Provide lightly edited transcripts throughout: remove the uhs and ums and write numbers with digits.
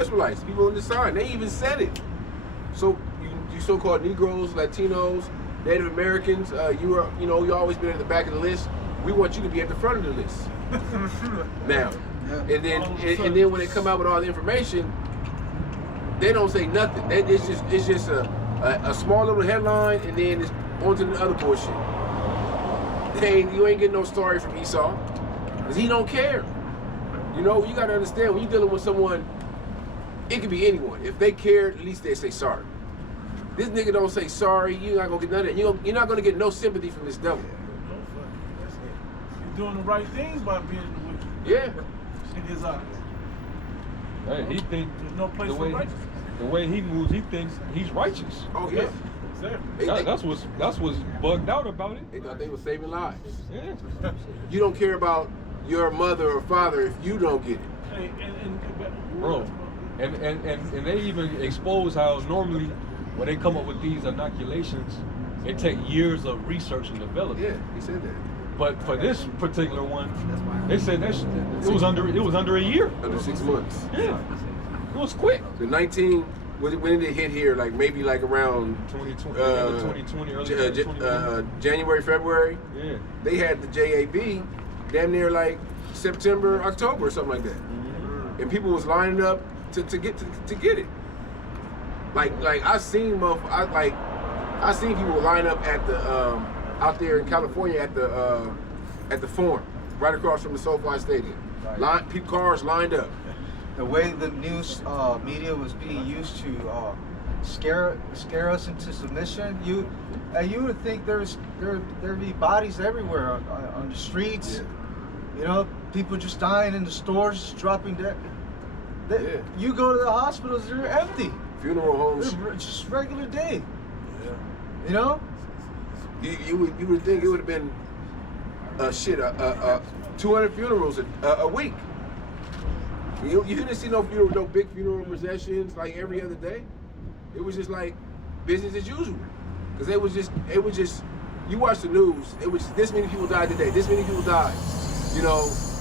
Israelites, people in the sign. They even said it. So you so-called Negroes, Latinos, Native Americans, you always been at the back of the list. We want you to be at the front of the list now. And then when they come out with all the information, they don't say nothing. It's just a small little headline, and then it's on to the other bullshit. You ain't getting no story from Esau, because he don't care. You got to understand, when you're dealing with someone, it could be anyone. If they cared, at least they say sorry. This nigga don't say sorry, you're not going to get none of that. You're not going to get no sympathy from this devil. You're doing the right things by being the wicked. Yeah. In his eyes. Hey, he thinks there's no place for righteousness. The way he moves, he thinks he's righteous. Oh, yeah. Exactly. That's what's bugged out about it. They thought they were saving lives. Yeah. You don't care about your mother or father if you don't get it. Hey, Bro, and they even expose how normally when they come up with these inoculations, it takes years of research and development. Yeah, he said that. But for this particular one, they said that it was under a year. Under 6 months. Yeah, it was quick. The 19. When did it hit here? Like maybe like around 2020, early 2020. January, February. Yeah. They had the JAB damn near like September, October, or something like that. Mm-hmm. And people was lining up to get it. Like I seen people line up at the out there in California at the Forum, right across from the SoFi Stadium. Cars lined up. The way the news media was being used to scare us into submission, you would think there'd be bodies everywhere on the streets. Yeah. People just dying in the stores, just dropping dead. You go to the hospitals, they're empty. Funeral homes, they're just regular day. Yeah. You would think it would have been 200 funerals a week. You didn't see no big funeral processions like every other day. It was just like business as usual. Because it was just, you watch the news, it was just, this many people died today, this many people died.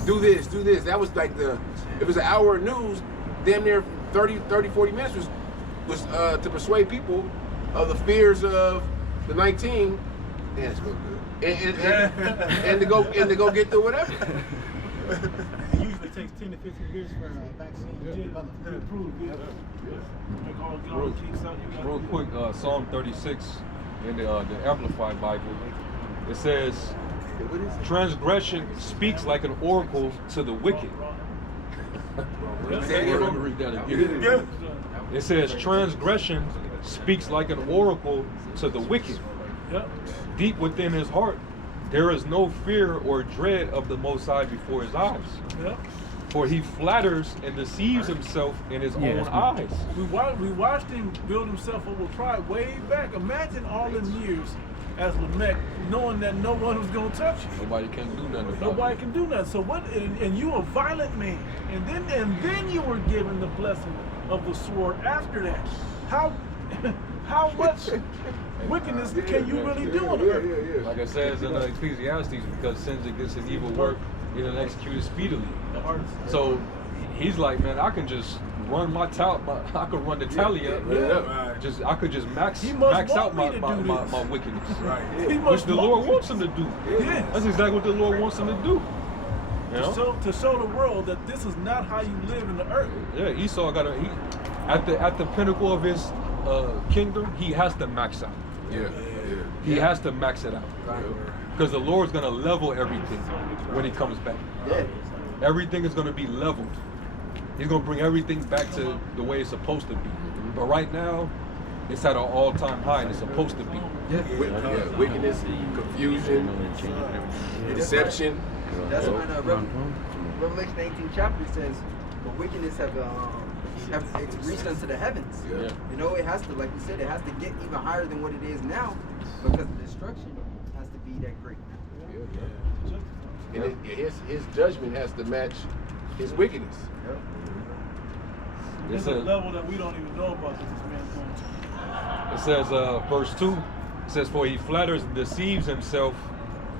Do this. That was like it was an hour of news, damn near 30, 40 minutes was to persuade people of the fears of the 19. Yeah, it's real good. And to go get through whatever. It usually takes 10 to 15 years for a vaccine to get approved. Real quick, Psalm 36 in the Amplified Bible, it says, transgression speaks like an oracle to the wicked. Read that again. It says, transgression speaks like an oracle to the wicked. Deep within his heart, there is no fear or dread of the Most High before his eyes. For he flatters and deceives himself in his own eyes. We watched him build himself up with pride way back. Imagine all them years as Lamech, knowing that no one was going to touch you. Nobody can do nothing about it. Nobody can do nothing. So what? And you a violent man, and then you were given the blessing of the sword after that. How much wickedness can you really do on earth? Like it says in Ecclesiastes, because sins against an evil work is executed speedily. So he's like, man, I can just run I could run the tally up. I could just max out my wickedness. Which the Lord wants him to do. That's exactly what the Lord wants him to do. To show the world that this is not how you live in the earth. Yeah, Esau at the pinnacle of his kingdom, he has to max out. He has to max it out. Because the Lord's gonna level everything when he comes back. Everything is gonna be leveled. He's gonna bring everything back to the way it's supposed to be. But right now, it's at an all-time high and it's supposed to be. Wickedness, confusion, deception. That's when Revelation 18 chapter says, "The wickedness have it's reached unto the heavens." It has to, like you said, it has to get even higher than what it is now, because the destruction has to be that great. And his judgment has to match his wickedness. It's a level that we don't even know about that this man's going to. It says, verse 2, it says, for he flatters and deceives himself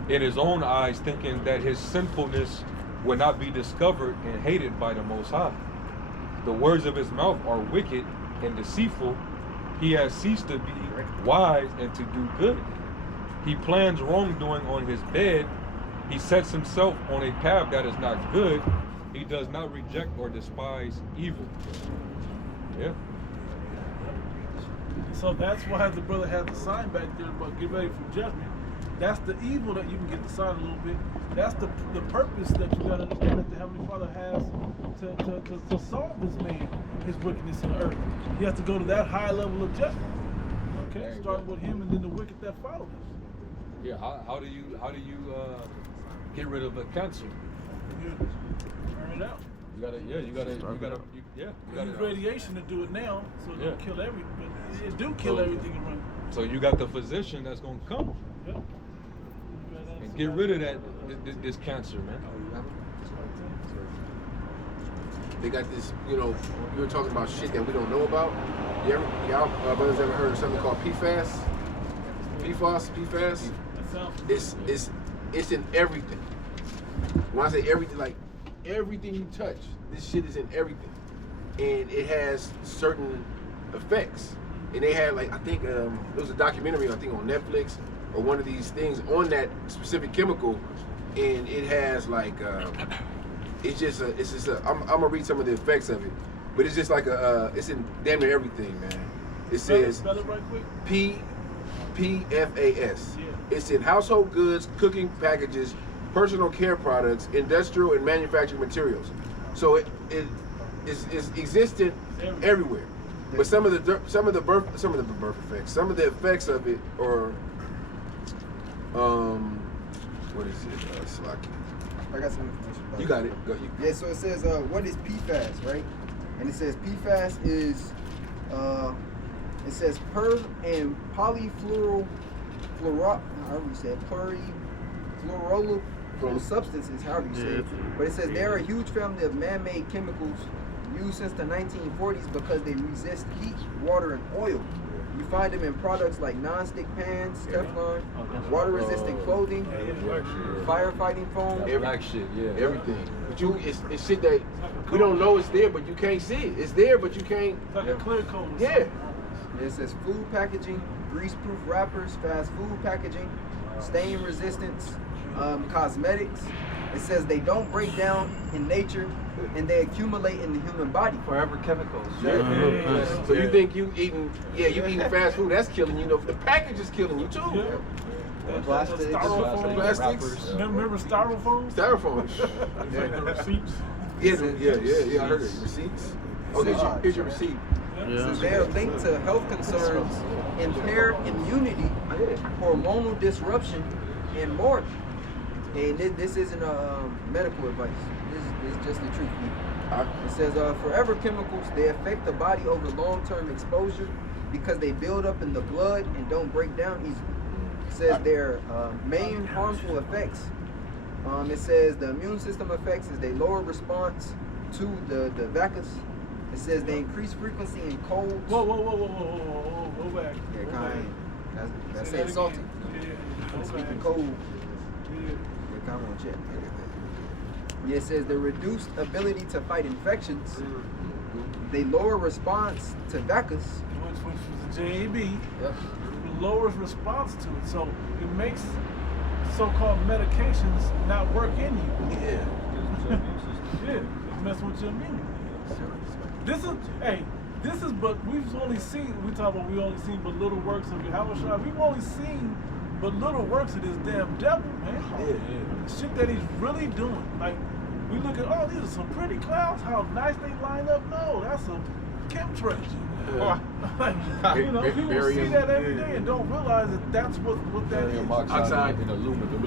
in his own eyes, thinking that his sinfulness will not be discovered and hated by the Most High. the words of his mouth are wicked and deceitful. He has ceased to be wise and to do good. He plans wrongdoing on his bed. He sets himself on a path that is not good. He does not reject or despise evil. Yeah. So that's why the brother has the sign back there about get ready for judgment. That's the evil that you can get the sign a little bit. That's the purpose that you got to understand that the Heavenly Father has to solve this man, his wickedness in the earth. He has to go to that high level of judgment. Okay, starting with him and then the wicked that follow him. Yeah. How do you get rid of a cancer? You burn it out. You gotta. Use radiation to do it now, so it don't kill everything. But it do kill everything around. So you got the physician that's gonna come and get rid of this cancer, man. They got this, you know, you were talking about shit that we don't know about. Y'all brothers ever heard of something called PFAS? PFAS? It's in everything. When I say everything, like everything you touch, this shit is in everything. And it has certain effects. And they had like, I think it was a documentary, I think on Netflix or one of these things on that specific chemical. And it has like, I'm gonna read some of the effects of it. But it's just like it's in damn near everything, man. It says Spell it right quick. PFAS. Yeah. It's in household goods, cooking packages, personal care products, industrial and manufacturing materials. So it's existent everywhere. But some of the effects of it are what is it? Slocky. I got some information about You got it. Go. Yeah, so it says, what is PFAS, right? And it says PFAS is, it says per and polyfluoro, however you say it, plurifluoroalkyl substances, however you say it. But it says they're a huge family of man-made chemicals used since the 1940s because they resist heat, water, and oil. You find them in products like non-stick pans, Teflon, water-resistant clothing, firefighting foam. Everything. But it's shit that we don't know it's there, but you can't see it. It's there, but you can't. It's like a clear coat. Yeah. It says food packaging, grease-proof wrappers, fast food packaging, stain resistance, cosmetics. It says they don't break down in nature and they accumulate in the human body. Forever chemicals. Yeah. So you think you eating fast food, that's killing you. The package is killing you too. Yeah. Plastics. Plastics. Remember styrofoam? Styrofoam. Like the receipts. Yeah, I heard it. Receipts. Oh, here's your receipt. So they are linked to health concerns, impaired immunity, hormonal disruption, and more. And this isn't medical advice. This is just the truth. It says forever chemicals, they affect the body over long-term exposure because they build up in the blood and don't break down easily. It says their main harmful effects. It says the immune system effects is they lower response to the vacus. It says they increase frequency in colds. Whoa, go back. Yeah, kind of. That's saying salty. Yeah. Speaking cold. Yeah. Come on, check. Yeah, it says the reduced ability to fight infections. They lower response to vacus. Which was a JAB. Yep. It lowers response to it. So it makes so-called medications not work in you. Yeah. Yeah. It's messing with your immunity. This is but we've only seen but little works of Yahweh. We've only seen but little works of this damn devil, man. The shit that he's really doing. Like, we look at, these are some pretty clouds, how nice they line up. No, that's some chemtrail. People see that every day and don't realize that that's what that is. Oxide and aluminum.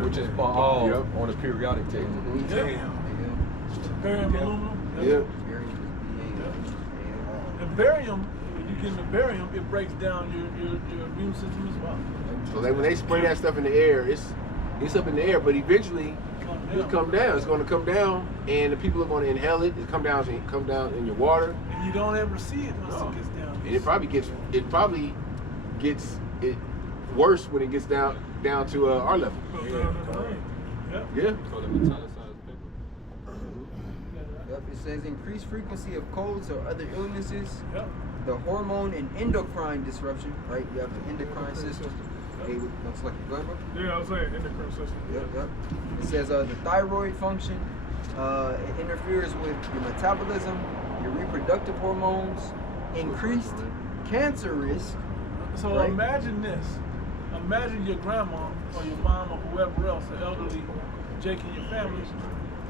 Which is all on the periodic table. Barium, aluminum. Yeah. And barium, when you get into barium, it breaks down your immune system as well. So like when they spray that stuff in the air, it's up in the air, but eventually it'll come down. It's going to come down, and the people are going to inhale it. It come down in your water. And you don't ever see it once it gets down. And it probably gets worse when it gets down to our level. Yeah. Yeah. So the metallicized paper. Yep, It says increased frequency of colds or other illnesses. Yep. The hormone and endocrine disruption, right? You have the endocrine system. Hey, looks like you're good, bro. Yeah, I was saying endocrine system. Yep. It says the thyroid function. It interferes with your metabolism, your reproductive hormones, increased cancer risk. So right? imagine this. Imagine your grandma or your mom or whoever else, the elderly, Jake in your family,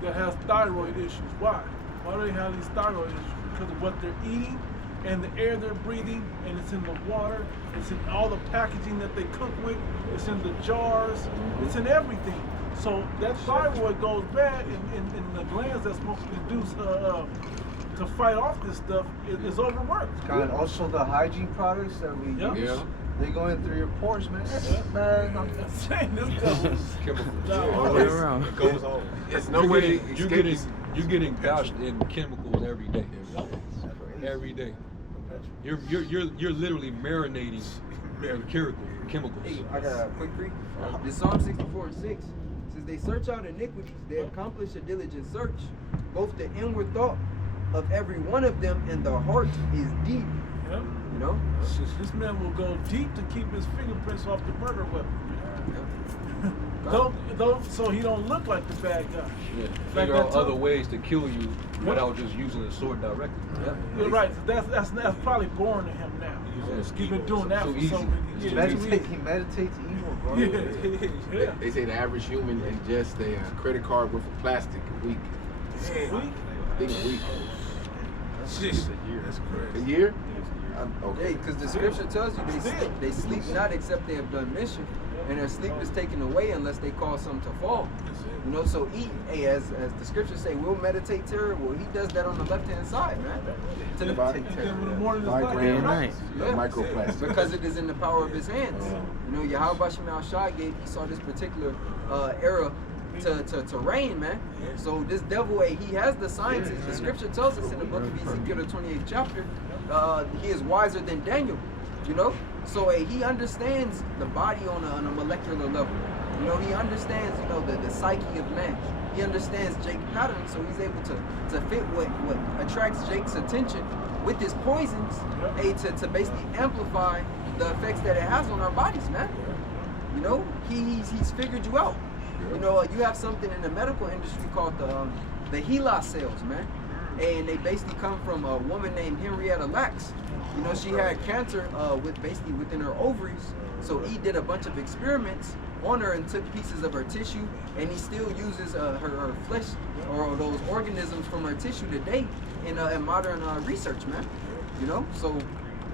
that has thyroid issues. Why? Why do they have these thyroid issues? Because of what they're eating and the air they're breathing, and it's in the water, it's in all the packaging that they cook with, it's in the jars, it's in everything. So that thyroid goes bad, and the glands that's supposed to produce to fight off this stuff is overworked. And also the hygiene products that we Yep. use, Yeah. they go in through your pores, man. Man, I'm Saying this goes. Chemicals. It goes on. It's no way to escape You're getting bashed in chemicals every day. Every day. You're literally marinating chemicals. Hey, I got a quick read. The Psalm 64:6 says, "They search out iniquities; they accomplish a diligent search. Both the inward thought of every one of them and the heart is deep." Yep. You know. This man will go deep to keep his fingerprints off the murder weapon. So he don't look like the bad guy. Yeah. Like Figure that out too. other ways to kill you without just using the sword directly. Yep. You're right. That's probably boring to him now. He's been doing that So for easy. so many It's years. he meditates evil, bro. Yeah. They say the average human ingests a credit card worth of plastic a week. Weak. I think a week. That's a year. That's crazy. A year? Hey, Okay. because the scripture tells you they sleep not except they have done mission, and their sleep is taken away unless they cause something to fall. You know, so as the scriptures say, we'll meditate terror. Well, he does that on the left hand side, man. To the By- And then when the morning is By light, grams right? of microplastic. Because it is in the power of his hands. You know, Yahweh Shemal Shai gave Esau this particular era to reign, man. So this devil, he has the sciences. The scripture tells us in the book of Ezekiel, the 28th chapter, he is wiser than Daniel. You know, so he understands the body on a molecular level. You know, he understands, you know, the psyche of man. He understands Jake's pattern, so he's able to fit what attracts Jake's attention with his poisons, to basically amplify the effects that it has on our bodies, man. You know, he's figured you out. You know, you have something in the medical industry called the HeLa cells, man. And they basically come from a woman named Henrietta Lacks. You know, she had cancer within her ovaries. So he did a bunch of experiments on her and took pieces of her tissue, and he still uses her flesh or those organisms from her tissue today in modern research, man. You know, so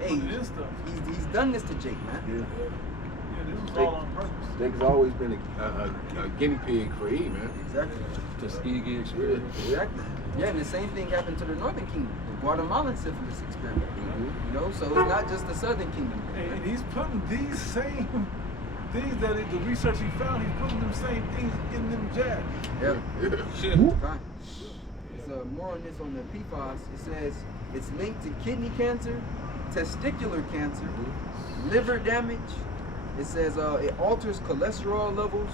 hey, It is stuff. he's done this to Jake, man. Yeah. Yeah, this was all on purpose. Jake's always been a guinea pig for E, man. Exactly. Tuskegee experience. Exactly. Yeah, and the same thing happened to the Northern Kingdom, the Guatemalan syphilis experiment. Mm-hmm. You know, so it's not just the Southern Kingdom. And he's putting these same things that the research he found, he's putting them same things in them jabs. Yeah. Fine. So more on this on the PFAS. It says it's linked to kidney cancer, testicular cancer, liver damage. It says it alters cholesterol levels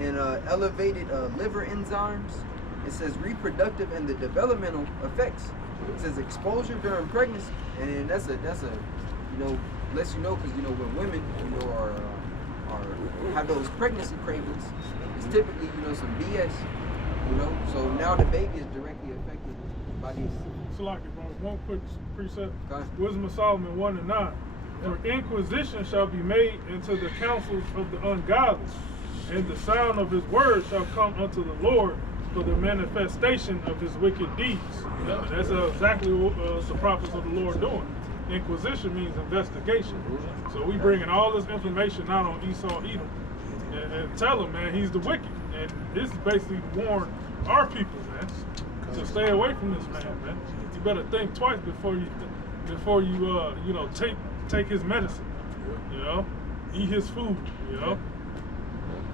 and elevated liver enzymes. It says reproductive and the developmental effects. It says exposure during pregnancy, and then that's a you know, lets you know, because you know when women are have those pregnancy cravings, it's typically some BS. You know, so now the baby is directly affected by these. Salaki, bro, one quick precept. Okay. Wisdom of Solomon 1:9. For inquisition shall be made into the counsels of the ungodly, and the sound of his word shall come unto the Lord for the manifestation of his wicked deeds. And that's exactly what the prophets of the Lord doing. Inquisition means investigation. So we bringing all this information out on Esau Edom and tell him, man, he's the wicked. And this is basically warn our people, man, to stay away from this man. You better think twice before you take his medicine. You know, eat his food. You know.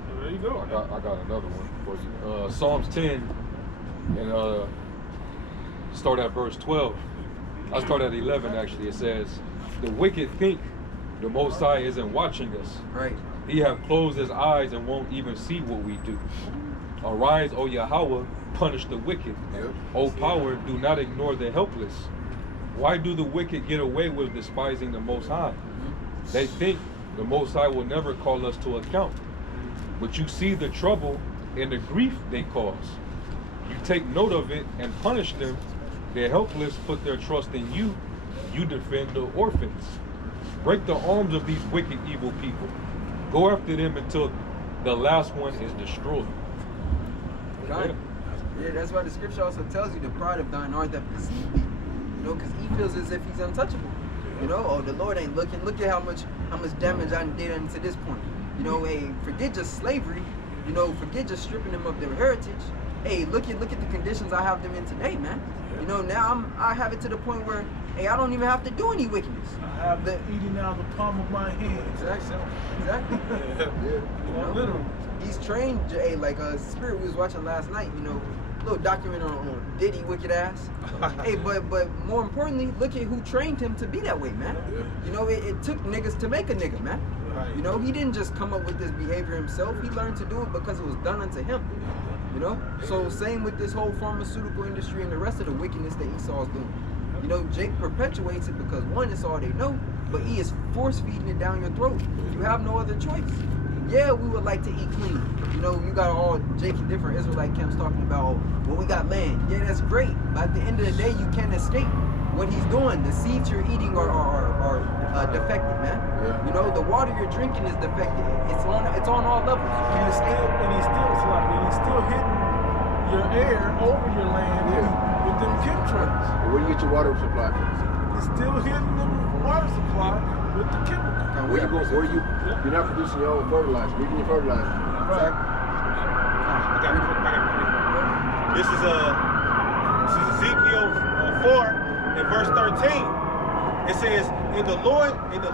So there you go. I got another one for you. Psalms 10 and start at verse 12. I start at 11 actually. It says, "The wicked think the Most High isn't watching us. Right. He have closed his eyes and won't even see what we do." Arise, O Yahweh, punish the wicked. Yep. O power, do not ignore the helpless. Why do the wicked get away with despising the Most High? They think the Most High will never call us to account. But you see the trouble and the grief they cause. You take note of it and punish them. The helpless put their trust in you. You defend the orphans. Break the arms of these wicked, evil people. Go after them until the last one is destroyed. Right. Yeah, that's why the scripture also tells you the pride of thine heart that deceived thee. You know, because he feels as if he's untouchable. You know, oh, the Lord ain't looking. Look at how much damage I did unto this point. You know, hey, forget just slavery. You know, forget just stripping them of their heritage. Hey, look at the conditions I have them in today, man. You know, now I have it to the point where, hey, I don't even have to do any wickedness. I have the eating out of the palm of my hand. Exactly. You know, literally. He's trained, hey, like Spirit we was watching last night, you know, little documentary on Diddy wicked ass. Hey, but more importantly, look at who trained him to be that way, man. You know, it took niggas to make a nigga, man. You know, he didn't just come up with this behavior himself. He learned to do it because it was done unto him. You know? So same with this whole pharmaceutical industry and the rest of the wickedness that Esau's doing. You know, Jake perpetuates it because one, it's all they know, but he is force feeding it down your throat. You have no other choice. Yeah, we would like to eat clean. You know, you got all Jake different Israelite camps talking about, well, we got land. Yeah, that's great. But at the end of the day, you can't escape what he's doing. The seeds you're eating are defective, man. You know, the water you're drinking is defective. It's on all levels. You can't escape. And he's still hitting your air over your land with them chemtrails. And where do you get your water supply from? He's still hitting them water supply with the chemicals. You're not producing your own fertilizer. Where do you get your fertilizer? Right. This is Ezekiel 4 and verse 13. It says, and the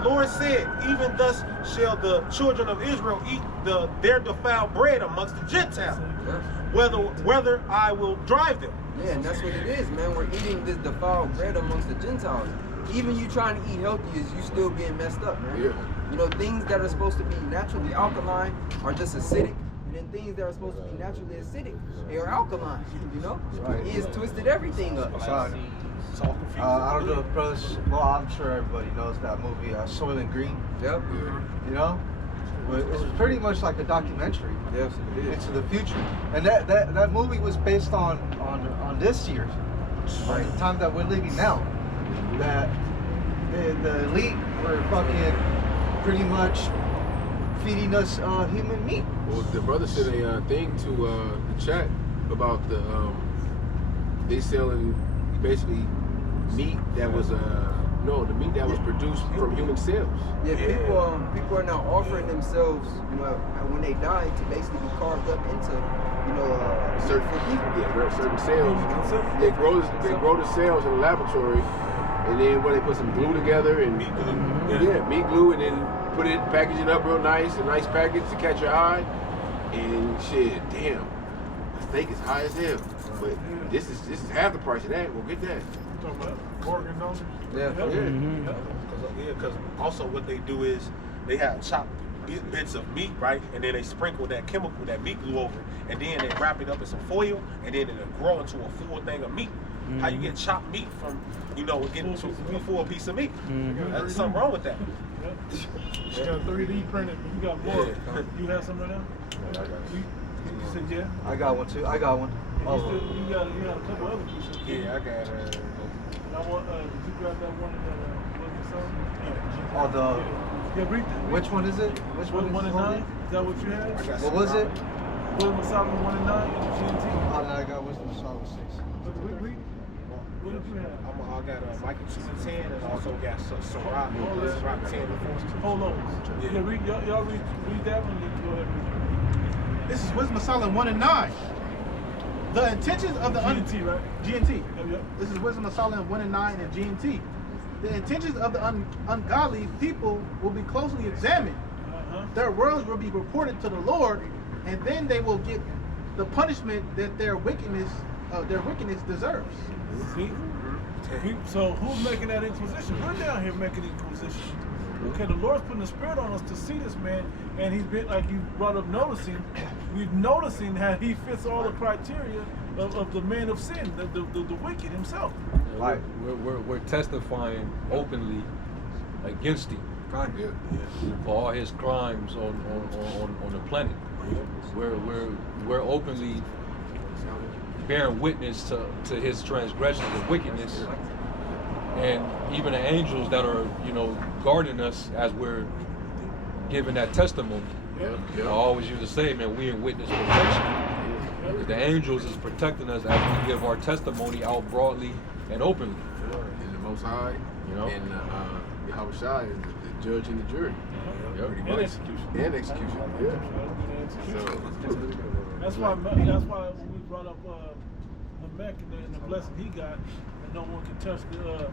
Lord said, even thus shall the children of Israel eat their defiled bread amongst the Gentiles, whether I will drive them. Yeah, and that's what it is, man. We're eating this defiled bread amongst the Gentiles. Even you trying to eat healthy is you still being messed up, man. Yeah. You know, things that are supposed to be naturally alkaline are just acidic. And then things that are supposed to be naturally acidic, they are alkaline, you know? Right. He has twisted everything up. It's all confused. I don't know if brothers, well, I'm sure everybody knows that movie, Soylent Green. Yep. You know? It's pretty much like a documentary Yes, it is. into the future. And that movie was based on this year, right? The time that we're living now. That the elite were fucking pretty much feeding us human meat. Well, the brother said a thing to the chat about they selling basically meat that was the meat that was produced from human cells. Yeah, people are now offering themselves, you know, when they die to basically be carved up into, you know, Certain for people. certain cells. They grow the cells in the laboratory, and then they put some glue together and Meat glue. meat glue, and then package it up real nice, a nice package to catch your eye. And shit, damn, the steak is high as hell. But this is half the price of that. We'll get that. Talking about organ donors? Yeah. Because also what they do is they have chopped bits of meat, right? And then they sprinkle that chemical, that meat glue over it, and then they wrap it up in some foil, and then it'll grow into a full thing of meat. How you get chopped meat from, you know, getting to a full piece of meat. There's something wrong with that. You got 3D printed, but you got more. You have some right now? You said yeah? I got one too. I got one. You got a couple other pieces. Yeah, I got And I want, did you grab that one that was Oh, the yeah, read that. which one is it? Which one? 1 is and 9? it? Is that what you had? What was it? Wisdom Solomon 1 and 9 and GMT. Oh, no, I got Wisdom Solomon 6. Read. What did you have? I got Micah 2 and 10, and also got Sirach 10 and 14. Hold on. Yeah, read, y'all read that one. You go ahead and read. This is Wisdom of Solomon 1 and 9. The intentions of the GNT, right? GNT. Yep. This is Wisdom of Solomon 1 and 9 and GNT. The intentions of the ungodly people will be closely examined. Their words will be reported to the Lord, and then they will get the punishment that their wickedness deserves. See? So who's making that inquisition? We're down here making inquisition. Okay, the Lord's putting the Spirit on us to see this man, and he's been, like you brought up, we've noticing how he fits all the criteria of the man of sin, the wicked himself. Right. We're testifying openly against him for all his crimes on the planet. We're openly bearing witness to his transgressions and wickedness, and even the angels that are, guarding us as we're giving that testimony. I always used to say, man, we in witness protection. The angels is protecting us as we give our testimony out broadly and openly. And the Most High, and Yahweh Shai is the judge and the jury. And execution. And execution, So that's why when we brought up Lamech and the blessing he got, and no one can touch the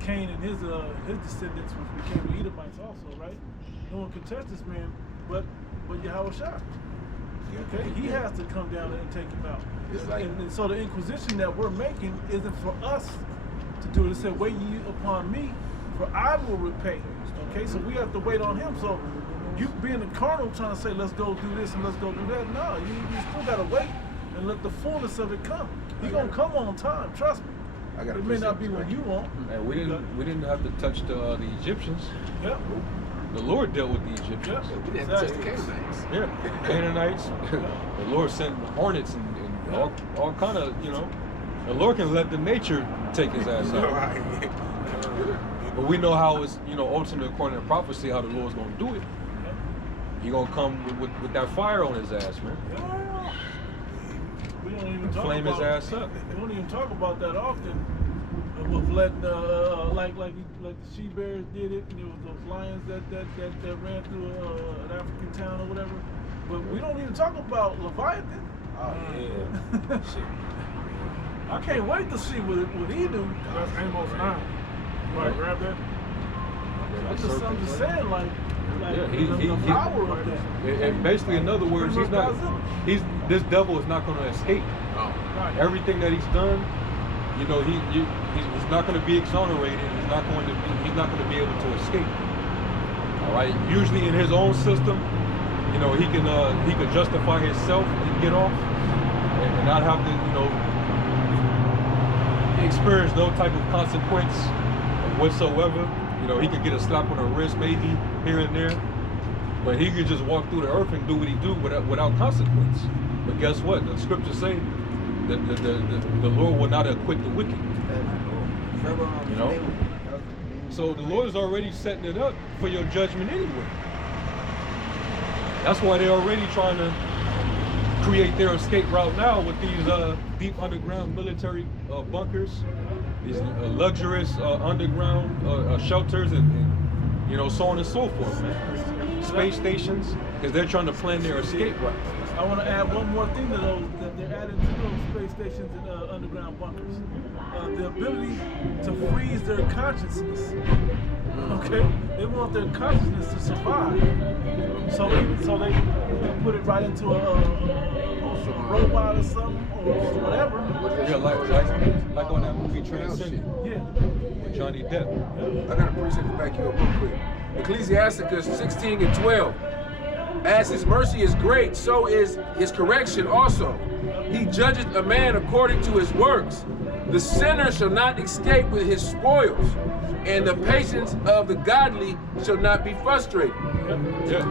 Cain and his descendants, which became the Edomites also, right? No one can touch this man, but Yahweh Shai. Okay, he has to come down and take him out. And so the inquisition that we're making isn't for us to do it. It said, "Wait ye upon me, for I will repay." Okay, so we have to wait on him. So you being a carnal trying to say, "Let's go do this and let's go do that," no, you still gotta wait and let the fullness of it come. He's gonna come on time. Trust me. It may not be when you want. And we didn't have to touch the Egyptians. Yeah. The Lord dealt with the Egyptians. Yeah. we didn't have to touch the Canaanites. Yeah, Canaanites. The Lord sent hornets and all kind of, The Lord can let the nature take his ass out. But we know how it's, ultimately according to prophecy, how the Lord's going to do it. He's going to come with that fire on his ass, man. We don't even talk Flame his ass up. We don't even talk about that often. Of letting, like the she bears did it, and there was those lions that ran through an African town or whatever. But we don't even talk about Leviathan. Oh yeah. I can't wait to see what he do. That's Amos 9. Right, grab that. I'm just saying, like the power of that. And basically, in other words, this devil is not going to escape. Right. Everything that he's done, he's not going to be exonerated. He's not going to be able to escape. All right. Usually, in his own system, he can justify himself and get off, and not have to, experience no type of consequence whatsoever. He could get a slap on the wrist maybe here and there, but he could just walk through the earth and do what he do without consequence. But guess what? The scriptures say that the Lord will not acquit the wicked. So the Lord is already setting it up for your judgment anyway. That's why they're already trying to create their escape route now with these deep underground military bunkers, these luxurious underground shelters, and so on and so forth, man. Space stations, because they're trying to plan their escape route. I want to add one more thing to those, that they're adding to those space stations and underground bunkers. The ability to freeze their consciousness. Okay? They want their consciousness to survive. So they put it right into a robot or something or whatever. Yeah, like on that movie Transcendent. Yeah. With Johnny Depp. I got a precept to back you up real quick. Ecclesiasticus 16:12. As his mercy is great, so is his correction also. He judgeth a man according to his works. The sinner shall not escape with his spoils, and the patience of the godly shall not be frustrated. Yeah.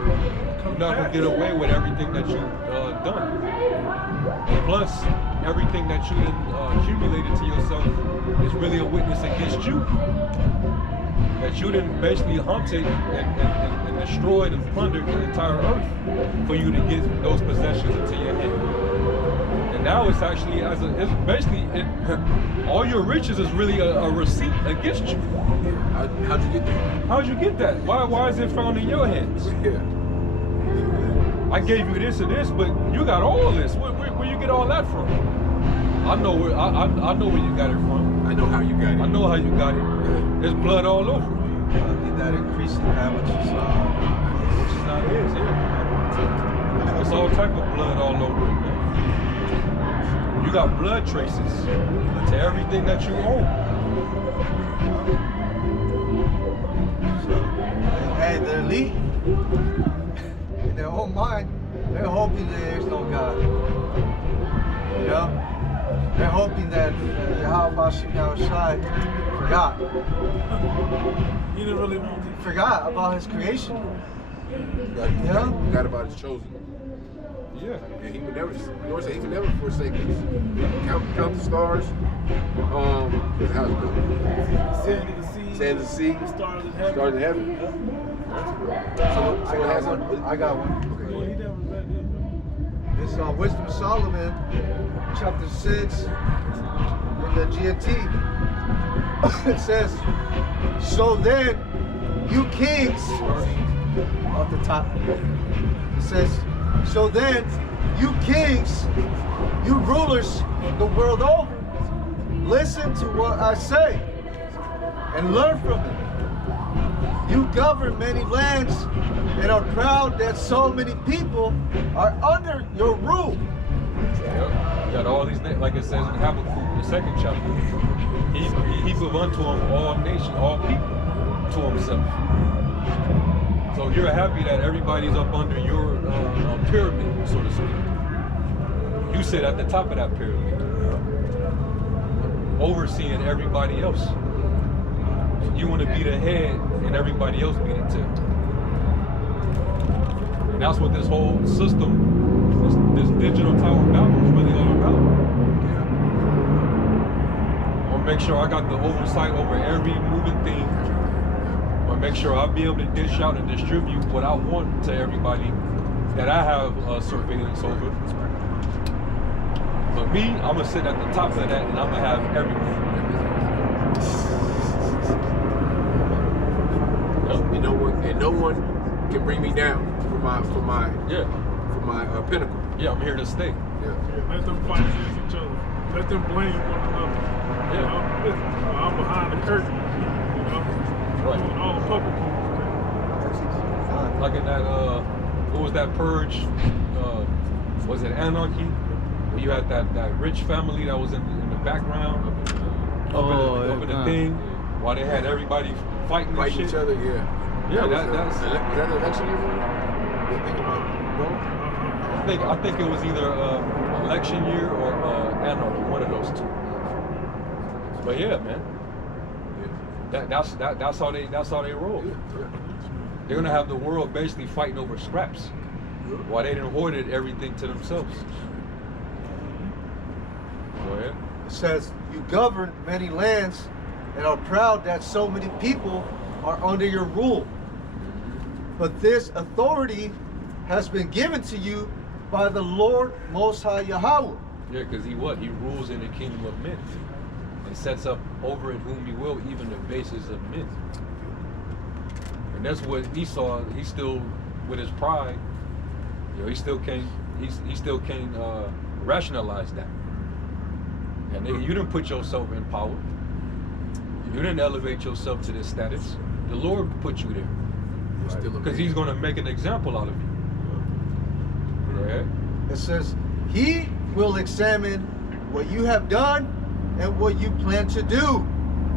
You're not going to get away with everything that you've done. And plus, everything that you accumulated to yourself is really a witness against you. That you didn't basically hunt it and destroyed and plundered the entire earth for you to get those possessions into your hand. And now it's actually, all your riches is really a receipt against you. How'd you get that? How'd you get that? Why is it found in your hands? Yeah. I gave you this and this, but you got all this. Where you get all that from? I know where you got it from. I know how you got it. I know how you got it. There's blood all over. That increasing that which is not his. Yeah. There's all type of blood all over it, man. You got blood traces to everything that you own. so elite, in their own mind, they're hoping that there's no God. You know? They're hoping that Yahweh Shai forgot. He didn't really want to. Forgot about his creation. Forgot about his chosen. Yeah. And he would never, the Lord said he would never forsake us. Count the stars. How's it going? Sand of the sea. Sand of the sea. The stars in heaven. Stars in heaven. Someone has one. I got one. Okay. Well, he never read it. It's Wisdom of Solomon, chapter 6, in the GMT. It says, so then, you kings, off the top, it says, so then, you kings, you rulers the world over, listen to what I say and learn from it. You govern many lands and are proud that so many people are under your rule. Yep. You got all these, like it says in Habakkuk, the second chapter. He put unto him all nations, all people to himself. So you're happy that everybody's up under your pyramid, so to speak. You sit at the top of that pyramid, overseeing everybody else. You want to be the head and everybody else be the tail. And that's what this whole system, this digital Tower of Babel is really all about. I want to make sure I got the oversight over every moving thing. I want to make sure I'll be able to dish out and distribute what I want to everybody that I have surveillance over. But me, I'm going to sit at the top of that and I'm going to have everything. And no one can bring me down from my pinnacle. Yeah, I'm here to stay. Yeah. Let them fight against each other. Let them blame one another. Yeah. You know? I'm behind the curtain. You know? Right. Doing all the puppet moves. Like in that, what was that purge? Was it Anarchy? Where you had that rich family that was in the background up in the thing, while they had everybody fighting Each other, yeah. Yeah, was that the election year? I think it was either election year or anarchy, one of those two. But yeah, man, that's how they roll. Yeah. They're gonna have the world basically fighting over scraps, while they done hoarded everything to themselves. Go ahead. It says, you govern many lands and are proud that so many people are under your rule. But this authority has been given to you by the Lord Most High Yahweh. Yeah, because he rules in the kingdom of men and sets up over it whom he will, even the bases of men. And that's what Esau, he's still with his pride, you know, he still can't rationalize that. And nigga, you didn't put yourself in power. You didn't elevate yourself to this status. The Lord put you there. Because he's going to make an example out of you. Right? It says, he will examine what you have done and what you plan to do.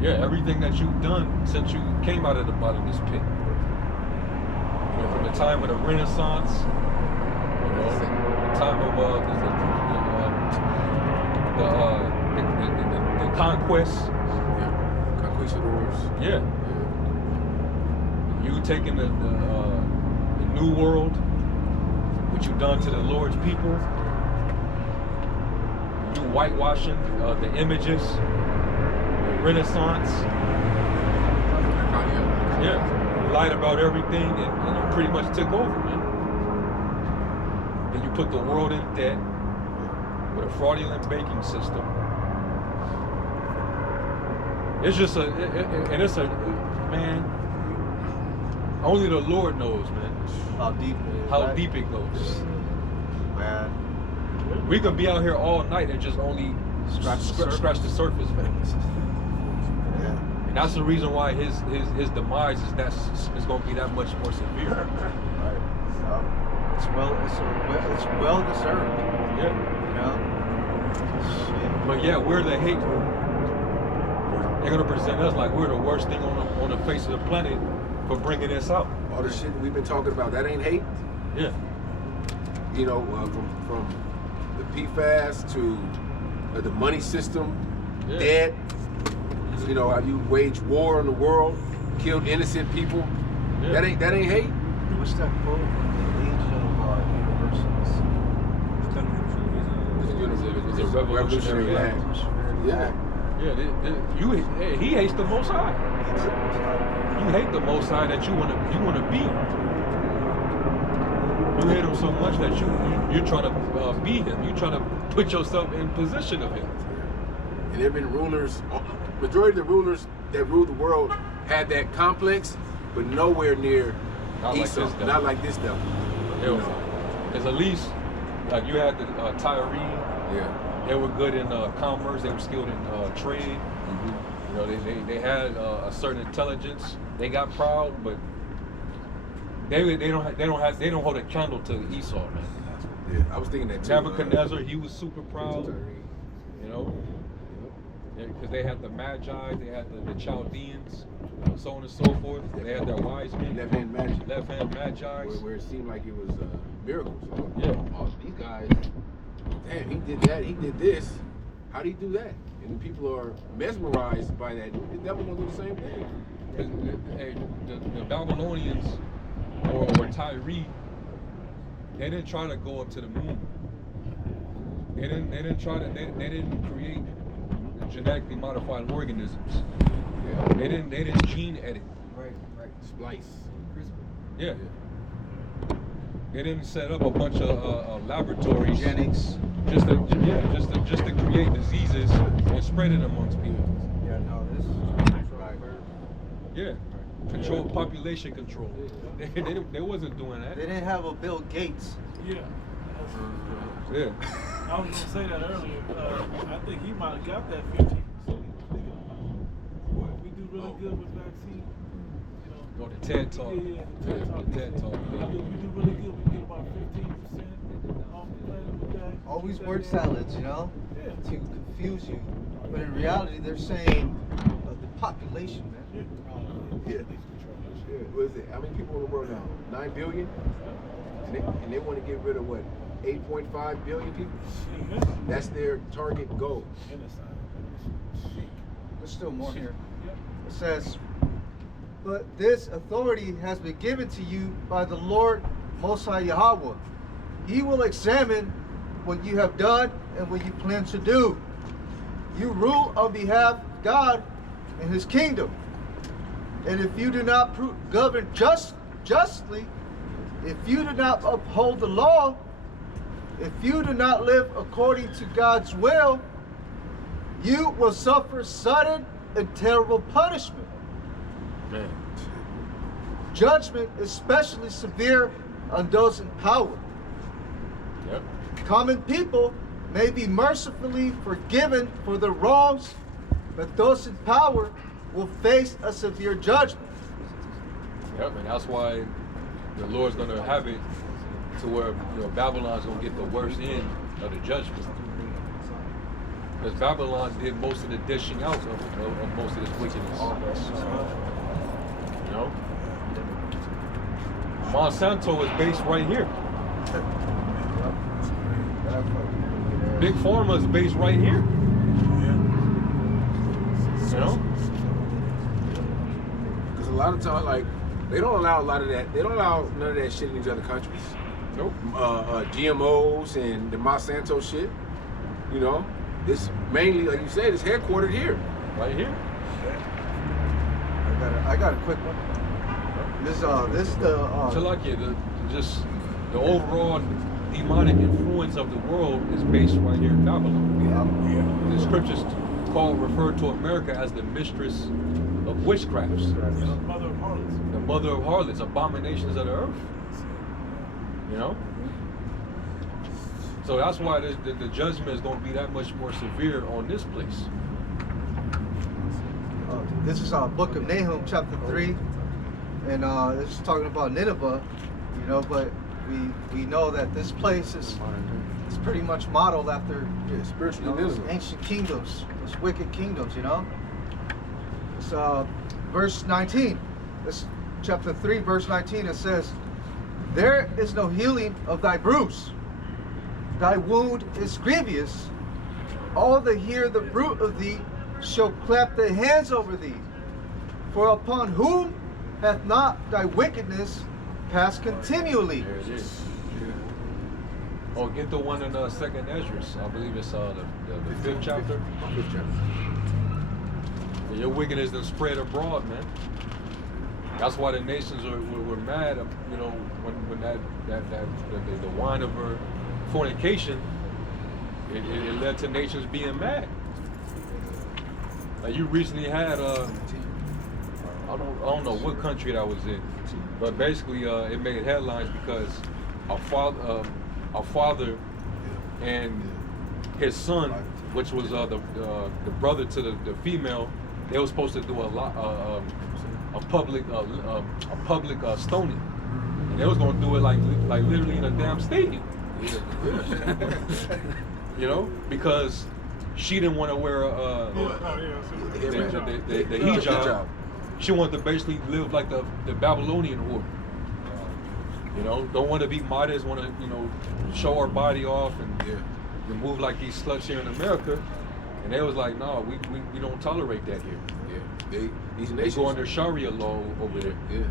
Yeah, everything that you've done since you came out of the bottomless pit. You know, from the time of the Renaissance, you know, the time of the conquest. Yeah. Conquistadors. Yeah. You taking the new world, what you've done to the Lord's people, you whitewashing the images, the Renaissance. Yeah, you lied about everything and you pretty much took over, man. Then you put the world in debt with a fraudulent banking system. It's just man. Only the Lord knows, man. How deep it goes. Man. We could be out here all night and just only scratch the surface, man. Yeah. And that's the reason why his demise is going to be that much more severe. Right. It's well deserved. Yeah. You know. But yeah, we're the hateful. They're going to present us like we're the worst thing on the face of the planet. for bringing this out. All the shit we've been talking about, that ain't hate. Yeah. You know, from the PFAS to the money system, Yeah. debt. You know, how you wage war on the world, killed innocent people. Yeah. That ain't hate. What's that quote? The age of universals. It's a revolutionary act. Yeah. Yeah, he hates the Most High. You hate the Most High that you wanna be on. You hate him so much that you're trying to be him. You're trying to put yourself in position of him. And there have been rulers. Majority of the rulers that ruled the world had that complex, but nowhere near Not like Esau. this devil. Not like this devil. Because at least, like you had the Tyree. Yeah. They were good in commerce. They were skilled in trade. You know, they had a certain intelligence. They got proud, but they don't hold a candle to Esau, man. Yeah, I was thinking that too. Nebuchadnezzar, he was super proud. You know, because they had the Magi, they had the Chaldeans, so on and so forth. They had their wise men, Left-hand magic. left-hand Magi. Where it seemed like it was miracles. Yeah. Oh, these guys, damn, he did that, he did this. How did he do that? And the people are mesmerized by that. The devil gonna do the same thing. Hey, the Babylonians or Tyree, they didn't try to go up to the moon. They didn't create genetically modified organisms. Yeah. They didn't gene edit. Right. Splice. Yeah. They didn't set up a bunch of laboratories Eugenics. just to create diseases and spread it amongst people. Yeah, no, this. Right. Yeah. Control, population control. They wasn't doing that. They didn't have a Bill Gates. Yeah. Yeah. I was gonna say that earlier. I think he might have got that 15%. We do really good with vaccine. You know. Go to TED Talk. Yeah, the TED Talk. The TED Talk. We do really good. We get about 15% off the planet with that. Always With word that, salads, you know, Yeah. to confuse you. But in reality, they're saying the population, man. Yeah. What is it? How many people in the world now? 9 billion? And they want to get rid of what? 8.5 billion people? That's their target goal. There's still more here. It says, but this authority has been given to you by the Lord Most High Yahweh. He will examine what you have done and what you plan to do. You rule on behalf of God and His kingdom. And if you do not govern justly, if you do not uphold the law, if you do not live according to God's will, you will suffer sudden and terrible punishment. Man. Judgment is especially severe on those in power. Yep. Common people may be mercifully forgiven for their wrongs, but those in power will face a severe judgment. Yep, and that's why the Lord's gonna have it to where Babylon's gonna get the worst end of the judgment. Because Babylon did most of the dishing out of most of this wickedness. You know? Monsanto is based right here. Big Pharma is based right here. You know? Because a lot of times, like, they don't allow a lot of that. They don't allow none of that shit in these other countries. Nope. GMOs and the Monsanto shit. You know, this mainly, like you said, it's headquartered here. Right here. I got a quick one. This Just the overall demonic influence of the world is based right here in Babylon. The scriptures refer to America as the mistress of witchcrafts, The mother of harlots. the mother of harlots, abominations of the earth. You know? So that's why the judgment is going to be that much more severe on this place. This is Book of Nahum, chapter 3, and this is talking about Nineveh, you know. But we know that this place is pretty much modeled after Spiritually those Nineveh. ancient kingdoms, those wicked kingdoms, you know. It's verse 19. chapter 3, verse 19, it says, there is no healing of thy bruise. Thy wound is grievous. All that hear the bruit of thee shall clap their hands over thee. For upon whom hath not thy wickedness passed continually? There it is. Oh, get the one in 2nd Esdras. I believe it's the 5th chapter. 5th chapter. Yeah, your wickedness done spread abroad, man. That's why the nations were mad, you know, when the wine of her fornication, it led to nations being mad. Like you recently had I don't know what country that was in, but basically it made headlines because our father and his son, which was the brother to the female, they were supposed to do a public stoning, and they was gonna do it like literally in a damn stadium. You know, because she didn't want to wear the hijab. She wanted to basically live like the Babylonian order. You know, don't want to be modest, want to, you know, show her body off and move like these sluts here in America. And they was like, no, we don't tolerate that here. Yeah, these nations go under Sharia law over there. Yeah,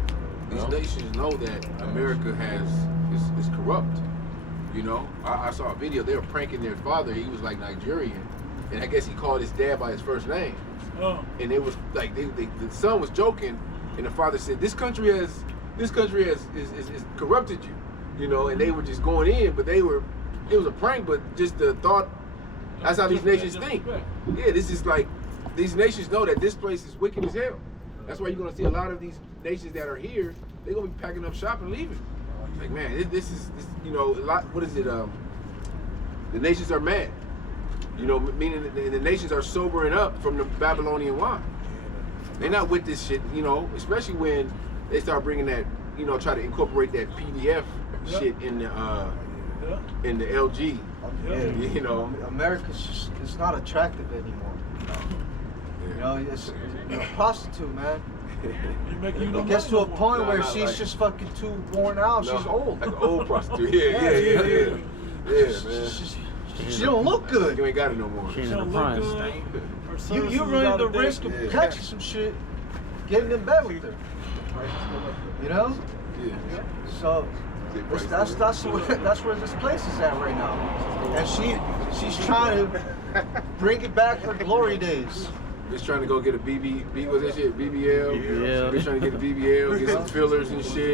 these nations know that America is corrupt. You know, I saw a video. They were pranking their father. He was like Nigerian, and I guess he called his dad by his first name. Oh. And it was like the son was joking, and the father said, "This country has corrupted you," you know. And they were just going in, but it was a prank. But just the thought, that's how these nations think. Yeah, this is like these nations know that this place is wicked as hell. That's why you're gonna see a lot of these nations that are here. They're gonna be packing up shop and leaving. Like, man, this you know, a lot. What is it? The nations are mad. You know, meaning the nations are sobering up from the Babylonian wine. They're not with this shit, you know, especially when they start bringing that, you know, try to incorporate that PDF shit in the LG. You know, America's it's not attractive anymore. You know, it's a prostitute, man. It gets to a point where she's just fucking too worn out. She's old. Like an old prostitute. Yeah, man. She don't look good. You ain't got it no more. She don't look good. You running the risk of catching some shit, getting in bed with her. You know? Yeah. So that's where this place is at right now. And she's trying to bring it back for glory days. Just trying to go get a what's that shit? BBL. Just trying to get a BBL, get some fillers and shit.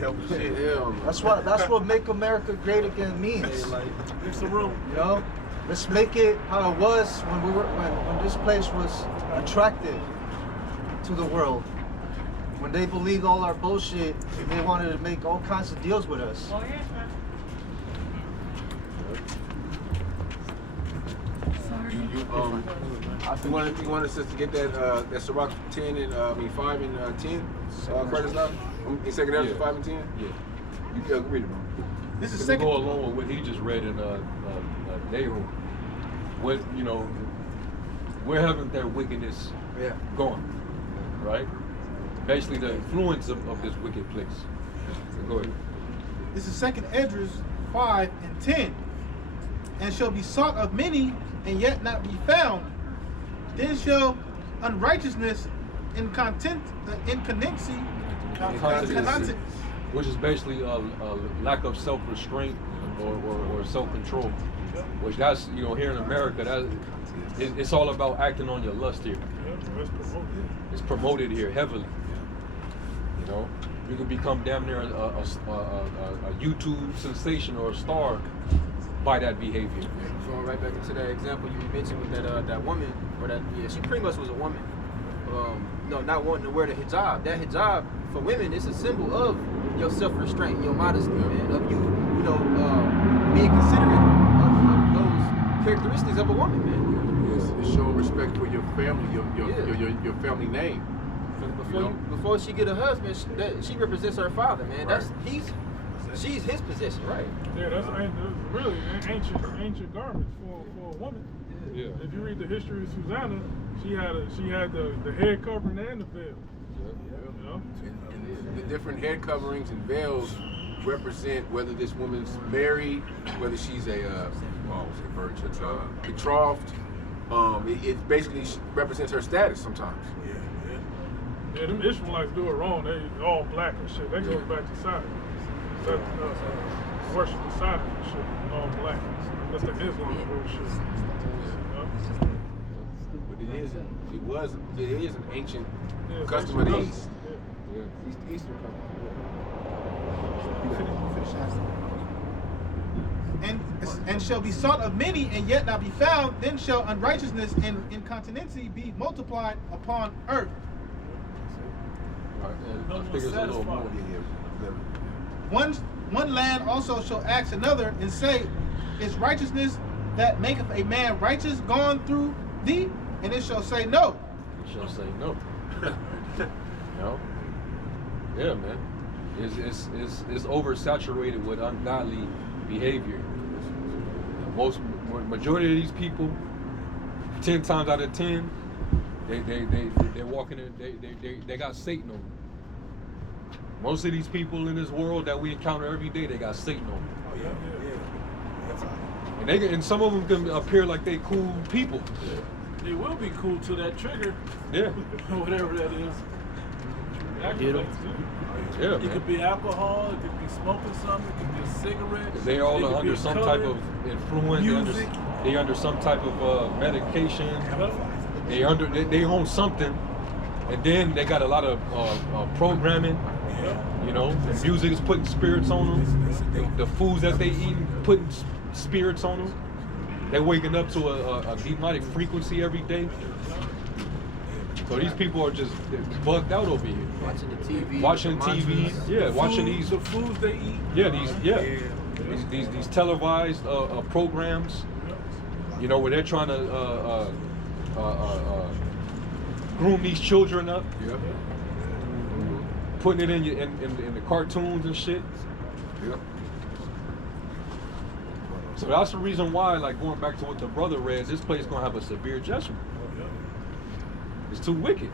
Hell, that's what make America great again means. It's the room. You know, let's make it how it was when this place was attractive to the world. When they believed all our bullshit and they wanted to make all kinds of deals with us. Oh yeah, man. You want us to get that Sirach 10 and 5 and 10 credits now? In second Ezra 5 and 10? Yeah. You can read it, bro. This is To second. go along with what he just read in Nahum. What, you know, where haven't their wickedness gone? Right? Basically the influence of this wicked place. So go ahead. This is second Esdras 5 and 10. And shall be sought of many, and yet not be found. Then shall unrighteousness incontinency, Which is basically a lack of self-restraint or self-control. Which that's, you know, here in America, it's all about acting on your lust here. It's promoted here heavily. You know, you can become damn near a YouTube sensation or a star by that behavior. Going right back into that example you mentioned with that woman, or she pretty much was a woman. Not wanting to wear the hijab. That hijab for women is a symbol of your self-restraint, your modesty, man, of you being considerate of those characteristics of a woman, man. It's showing respect for your family, your family name. Before she get a husband, she represents her father, man. Right. She's his possession, right? Yeah, that's really ancient garments for a woman. Yeah. If you read the history of Susanna, she had the head covering and the veil. You know? And the different head coverings and veils represent whether this woman's married, whether she's a virgin, betrothed. It basically represents her status sometimes. Yeah, them Ishmaelites do it wrong. They all black and shit. That goes back to Saturn. Worship the Saturn and shit. All black. That's the Islam bullshit. But it is an ancient custom of the East. Eastern and shall be sought of many and yet not be found, then shall unrighteousness and incontinency be multiplied upon earth. I think there's a little more. One land also shall ask another and say, is righteousness that maketh a man righteous gone through thee? And it shall say no. It shall say no. No. Yeah, man. It's oversaturated with ungodly behavior. Majority of these people, 10 times out of 10, they're walking in. They got Satan on them. Most of these people in this world that we encounter every day, they got Satan on them. Oh yeah. And some of them can appear like they cool people. They will be cool to that trigger. Yeah. Whatever that is. Yeah, it could be alcohol, it could be smoking something, it could be a cigarette. They all are under some type of influence. They under some type of medication. They own something, and then they got a lot of programming. You know, the music is putting spirits on them. The foods that they eat putting spirits on them. They're waking up to a demonic frequency every day. So these people are just bugged out over here. Watching TV. Yeah, watching these. The foods they eat. Yeah, these televised programs. You know, where they're trying to groom these children up. Yeah. Putting it in the cartoons and shit. Yeah. So that's the reason why, like going back to what the brother read, this place gonna have a severe judgment. It's too wicked.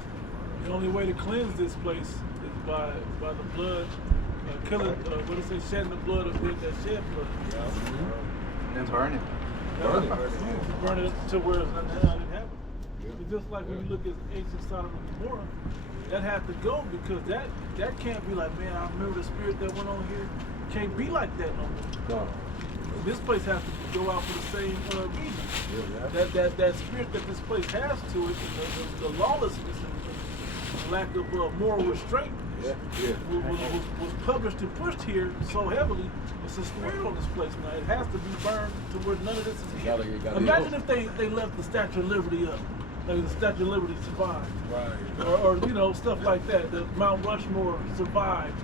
The only way to cleanse this place is by the blood, killing. What do they say? Shedding the blood of them that shed blood. And burn it. Burn it to where it's not happen. It's just like when you look at ancient Sodom and Gomorrah, that had to go because that can't be like, man, I remember the spirit that went on here. Can't be like that no more. No. This place has to go out for the same reason. That spirit that this place has to it, the lawlessness and lack of moral restraint, was published and pushed here so heavily. It's a spirit on this place now. It has to be burned to where none of this is here. Imagine if they left the Statue of Liberty up. Like the Statue of Liberty survived. Right. Or you know, stuff like that. The Mount Rushmore survived.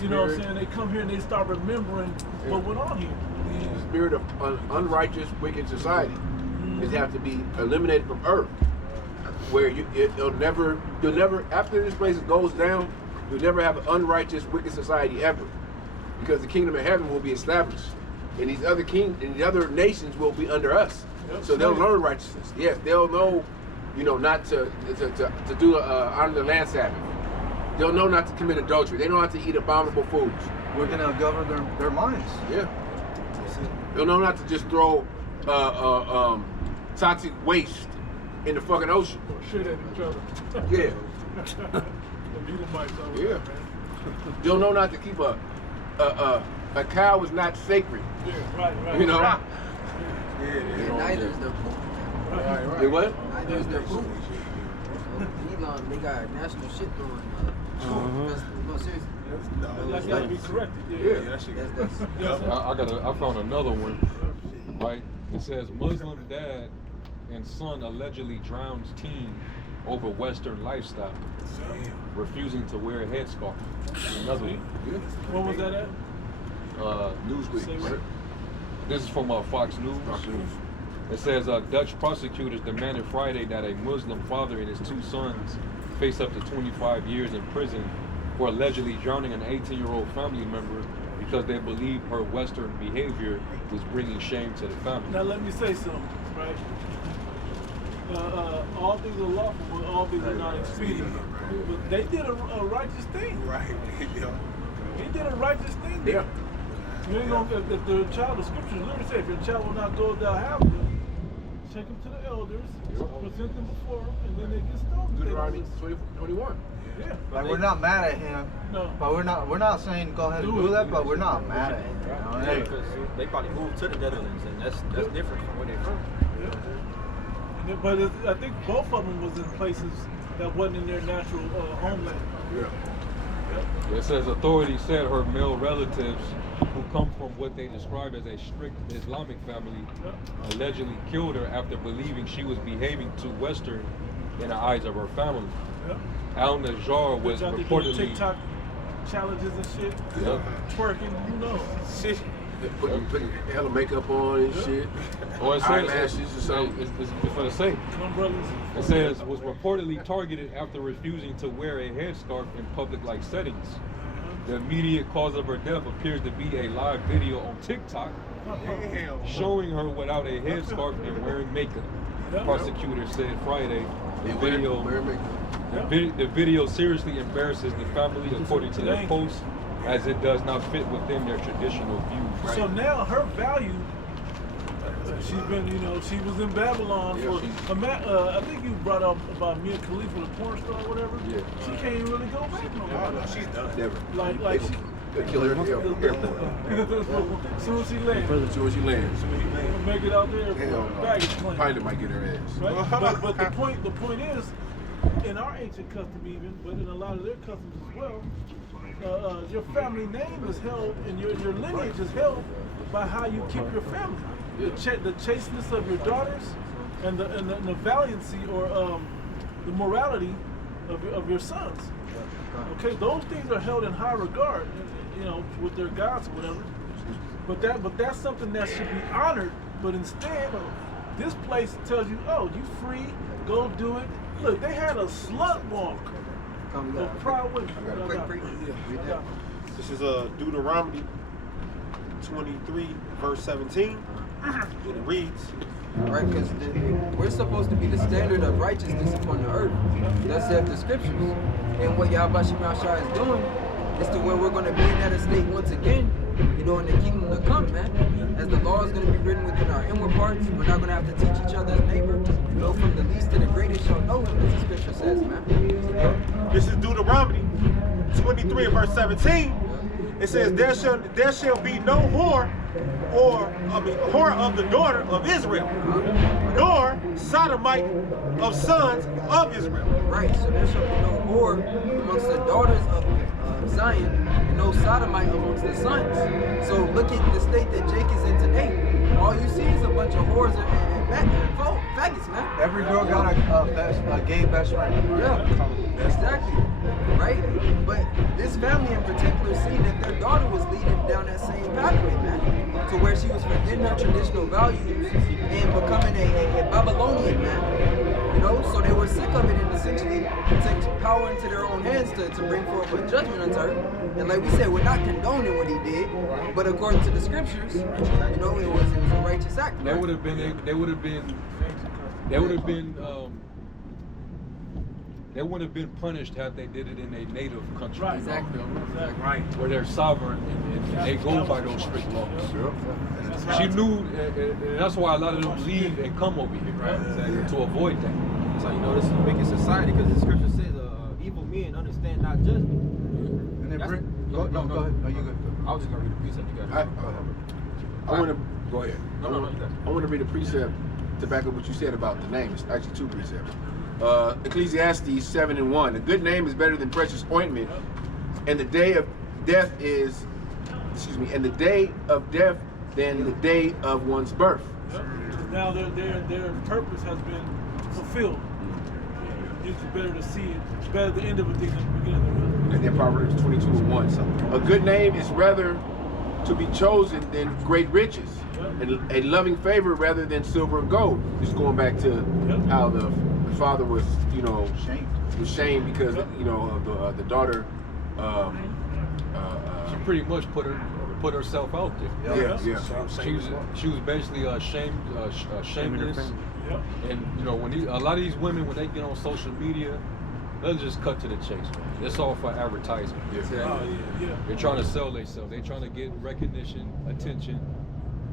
You know what I'm saying? They come here and they start remembering what went on here. The spirit of unrighteous, wicked society is have to be eliminated from earth. Where you'll never, after this place goes down, you'll never have an unrighteous, wicked society ever. Because the kingdom of heaven will be established. And these other nations will be under us. So they'll learn righteousness. Yes, they'll know, not to do honor the land Sabbath. They'll know not to commit adultery. They know not to eat abominable foods. We're gonna govern their minds. Yeah. They'll know not to just throw toxic waste in the fucking ocean. Or shit at each other. Yeah. The Edomites over Yeah. there, man. They'll know not to keep a cow is not sacred. Yeah, right. And neither is their poop. Right. They what? Neither is their poop. Elon, they got national shit going. No, seriously. That's got to be corrected. Yeah. That shit. I found another one. Right? It says Muslim dad and son allegedly drowns teen over Western lifestyle, refusing to wear a headscarf. Another one. What was that at? Newsweek. Right? This is from Fox News. It says Dutch prosecutors demanded Friday that a Muslim father and his two sons face up to 25 years in prison for allegedly drowning an 18-year-old family member because they believe her Western behavior was bringing shame to the family. Now let me say something, right? All things are lawful, but all things are not expedient. But they did a righteous thing. Right. Yeah. They did a righteous thing. Yeah. You ain't gonna, if the child, the scriptures literally say, if your child will not go without having them, take them to the elders, present them before them, and then they get stoned. Deuteronomy 21. Yeah. Like we're not mad at him, No. but we're not saying go ahead and do that, but we're not mad at him. You know? Yeah, because they probably moved to the Netherlands, and that's different from where they're from. Yeah. But I think both of them was in places that wasn't in their natural homeland. Yeah. It says authorities said her male relatives, who come from what they describe as a strict Islamic family, allegedly killed her after believing she was behaving too Western in the eyes of her family. Al-Najjar was Out there doing reportedly TikTok challenges and shit, twerking, who knows? They're putting hella makeup on and shit. Or it says, Eyelashes or something. it's for the sake. Umbrellas. It says was reportedly targeted after refusing to wear a headscarf in public-like settings. The immediate cause of her death appears to be a live video on TikTok showing her without a headscarf and wearing makeup. Prosecutors said Friday the video. The video seriously embarrasses the family, according to their post, as it does not fit within their traditional views. Right? So now her value, she's been, she was in Babylon for, I think you brought up about Mia Khalifa, the porn star or whatever. Yeah. She can't even really go back no more. No, she's done. Never. Like she, They'll kill her at the airport. as soon as she lands, As soon as she lands. make it out there, Hell no. baggage claim. Pilot might get her ass. Right? But the point is, in our ancient custom even, but in a lot of their customs as well, your family name is held and your lineage is held by how you keep your family. The chasteness of your daughters and the valiancy or the morality of your sons. Okay, those things are held in high regard, with their gods or whatever. But that's something that should be honored. But instead, this place tells you, oh, you free, go do it. Look, they had a slut walk of proud women. This is Deuteronomy 23, verse 17. And it reads, Right, because we're supposed to be the standard of righteousness upon the earth. That's said the scriptures. And what Yahweh Shemashah is doing is to where we're going to be in that estate once again, in the kingdom to come, man. As the law is going to be written within our inward parts, we're not going to have to teach each other's neighbor. From the least to the greatest shall know him, as the scripture says, man. this is Deuteronomy 23, verse 17. It says, there shall be no whore whore of the daughter of Israel, nor sodomite of sons of Israel. Right, so there shall be no whore amongst the daughters of Zion, and no sodomite amongst the sons. So look at the state that Jake is in today. All you see is a bunch of whores and faggots, man. Every girl got a gay best friend. Yeah, exactly. Right? But this family in particular seen that their daughter was leading down that same pathway, man. To where she was forgetting her traditional values and becoming a Babylonian, man. So they were sick of it and essentially took power into their own hands to bring forth a judgment unto her. And like we said, we're not condoning what he did, but according to the scriptures, it was a righteous act. They would have been punished had they did it in a native country. Right. Exactly. Right. Where they're sovereign and they go by those strict laws. She knew, and that's why a lot of them leave and come over here, to avoid that. So this is a wicked society because the scripture says, "Evil men understand not judgment." And they go ahead. No, you good. I was just gonna read the precept. You got it. I want to go ahead. No, you got it. I want to read a precept to back up what you said about the name. It's actually two precepts. Ecclesiastes 7:1. A good name is better than precious ointment, and the day of death and the day of death than the day of one's birth. Now their purpose has been fulfilled. It's better to see it. It's better the end of a thing than the beginning of it. And then Proverbs 22:1. So a good name is rather to be chosen than great riches, and a loving favor rather than silver and gold. Just going back to how the father was, shamed because of the daughter. She pretty much put herself out there. She was basically shameless. And when a lot of these women, when they get on social media, let's just cut to the chase, man. It's all for advertisement. Oh, yeah. They're trying to sell themselves. They're trying to get recognition, attention,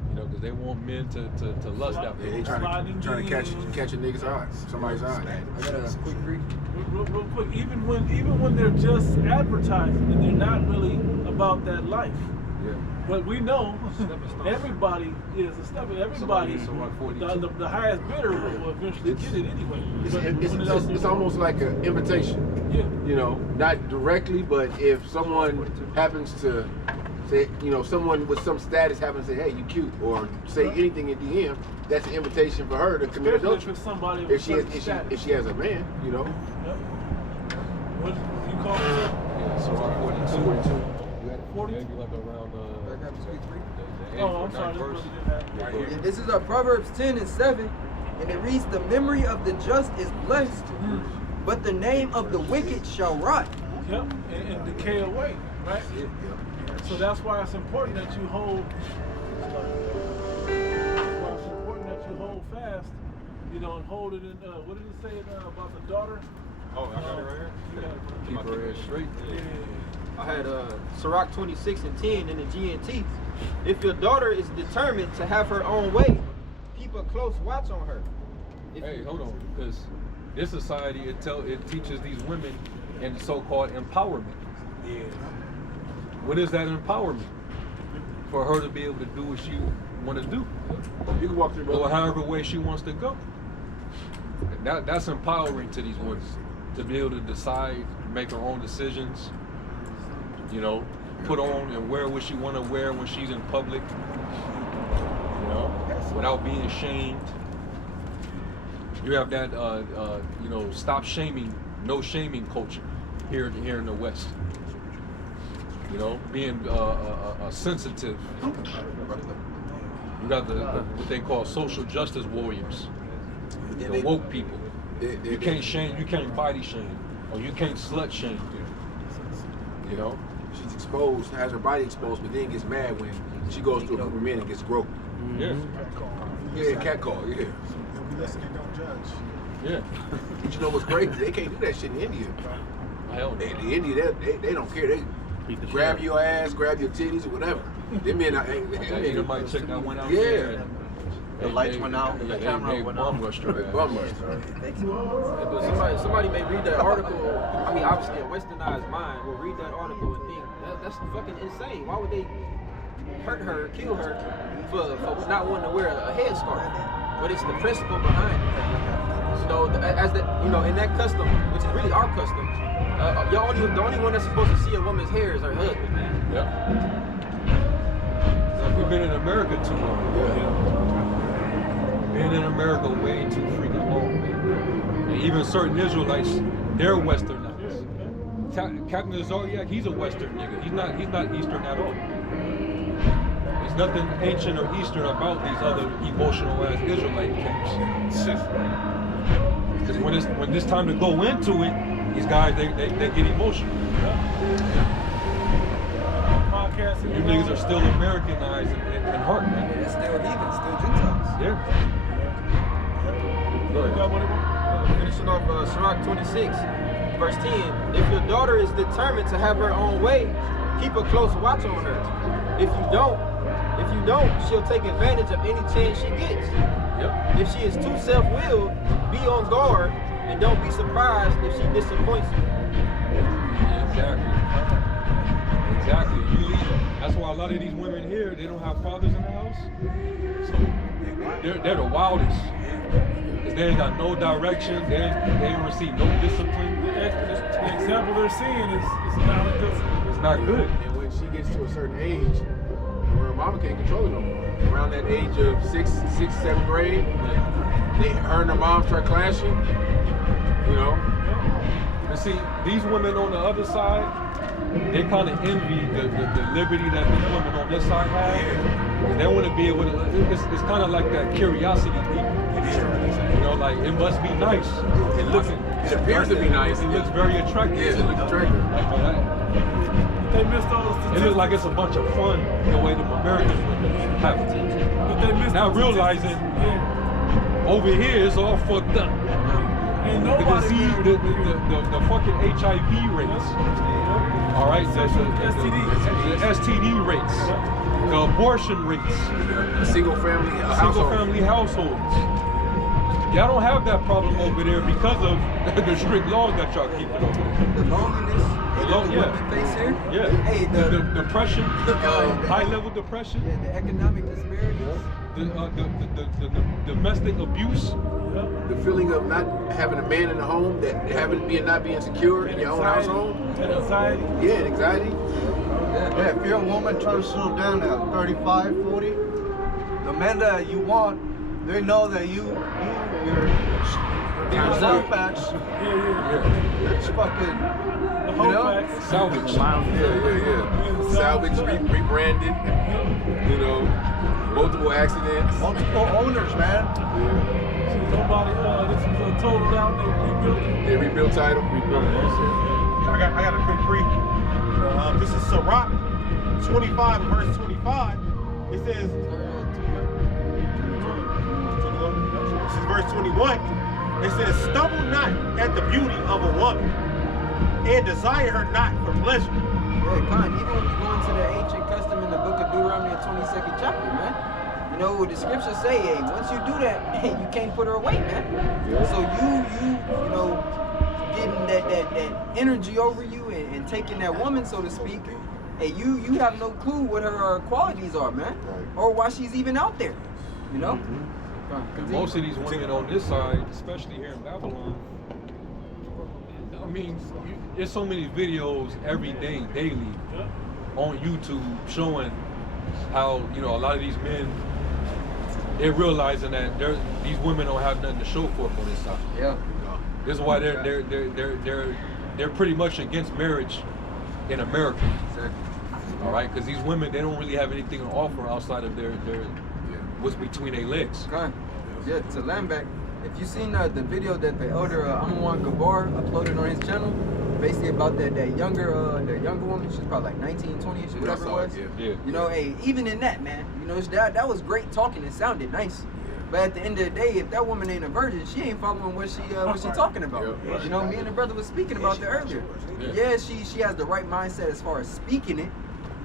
you know, because they want men to lust after Yeah, they them. trying to catch a nigga's eyes, somebody's eyes. I got a quick brief. Real quick, even when they're just advertising and they're not really about that life. Yeah. But we know everybody is a step. Everybody, the highest bidder will eventually get it anyway. It's almost like an invitation. Yeah. You know, not directly, but if someone happens to say, you know, someone with some status happens to say, hey, you cute, or say anything in DM, that's an invitation for her to commit adultery. If she has a man, you know. Yep. What you call it? Yeah, so 42. 40? Maybe like around Oh, I'm sorry. verse. Yeah, this is Proverbs 10 and 7, and it reads, "The memory of the just is blessed, but the name of the wicked shall rot." Yep, and decay away, right? So that's why it's important that you hold. Fast, you know, and hold it in. What did it say about the daughter? Oh, I got it right here. You got it. Keep her head straight. Yeah. I had Sirach 26 and 10 in the GNT. If your daughter is determined to have her own way, keep a close watch on her. Hey, hold on, because this society it teaches these women in so-called empowerment. Yeah. What is that empowerment? For her to be able to do what she want to do. You can walk through, Or however way she wants to go. That's empowering to these women to be able to decide, make her own decisions. You know, put on and wear what she want to wear when she's in public. You know, without being shamed. You have that, you know, stop shaming, no shaming culture here in the West. You know, being sensitive. You got what they call social justice warriors, the woke people. You can't shame, you can't body shame, or you can't slut shame. You know, she's exposed, has her body exposed, but then gets mad when she goes to a group of men and gets groped. Yeah. Yeah, catcall. Yeah. We listen and don't judge. Yeah. But you know what's crazy? They can't do that shit in India. Hell no. In India, they don't care. They grab your ass, grab your titties, or whatever. Them men, You might check that one out. Yeah. There. The lights went out, the camera went out. Bum rushed her ass. Bum rushed. But somebody may read that article. I mean, obviously, a westernized mind will read that article and think that's fucking insane. Why would they hurt her, kill her for not wanting to wear a headscarf? But it's the principle behind it. You know, in that custom, which is really our custom, the only one that's supposed to see a woman's hair is her husband, man. Yep. We've been in America too long. Yeah. Been in America way too freaking long, man. And even certain Israelites, they're Westernized. Captain Zodiac, he's a Western nigga. He's not Eastern at all. There's nothing ancient or Eastern about these other emotional ass Israelite camps. Because when it's time to go into it, these guys they get emotional. You niggas are still Americanized in heart, man. It's still heathen, still Gentiles. Yeah. Go ahead. Finishing off Sirach 26, verse 10. If your daughter is determined to have her own way, keep a close watch on her. If you don't, she'll take advantage of any chance she gets. Yep. If she is too self-willed, be on guard and don't be surprised if she disappoints you. Exactly. That's why a lot of these women here, they don't have fathers in the house. So they're the wildest. Because they ain't got no direction. They ain't receive no discipline. The example they're seeing is not good. It's not good. And when she gets to a certain age, where her mama can't control it no more. Around that age of 6th, 7th grade, her and her mom start clashing. You know. And see, these women on the other side, they kind of envy the liberty that these women on this side have. And they want to be able to, it's kind of like that curiosity thing. You know, like, it must be nice. It appears to be nice. It looks very attractive. Yeah, it looks attractive. They missed all the statistics. It looks like it's a bunch of fun the way the American women have it. But they missed Now the realizing over here it's all fucked up. Ain't the nobody disease, married the over here. fucking HIV rates. All right, the STD rates, the abortion rates, Single family households. Y'all don't have that problem over there because of the strict laws that y'all keeping over there. The loneliness that yeah. we face here. Yeah. Hey, The depression, high level depression, yeah, the economic disparities. the domestic abuse. The feeling of not having a man in the home, that not being secure in your own household. And anxiety. Yeah, anxiety. Yeah, if your woman trying to settle down at 35, 40, the man that you want, they know that you're Carfax. Yeah. It's fucking, The you whole know? facts. Salvage. Yeah. Salvage, rebranded. You know, multiple accidents. Multiple owners, man. Nobody, this was totaled out, they rebuilt it. They rebuilt title. I got a quick brief. This is Sirach 25 verse 25. It says, this is verse 21. It says, stumble not at the beauty of a woman, and desire her not for pleasure. Yeah, kind. Even when you go into the ancient custom in the book of Deuteronomy, the 22nd chapter, man. You know, the scriptures say, hey, once you do that, you can't put her away, man. So you know, getting that energy over you and taking that woman, so to speak, hey, you have no clue what her qualities are, man, or why she's even out there. You know. And most of these women on this side, especially here in Babylon, I mean, there's so many videos every day, daily, on YouTube showing how, you know, a lot of these men, they're realizing that these women don't have nothing to show for it on this side. Yeah. This is why they're pretty much against marriage in America. All right, because these women, they don't really have anything to offer outside of their what's between their legs. Okay. Yeah, to land back, if you seen the video that the elder Amwan Gabar uploaded on his channel, basically about that younger woman, she's probably like 19, 20ish, or whatever it was. Yeah. You know, hey, even in that, man, you know, that was great talking. It sounded nice. But at the end of the day, if that woman ain't a virgin, she ain't following what she talking about. You know, me and the brother was speaking about that earlier. Yeah, she has the right mindset as far as speaking it.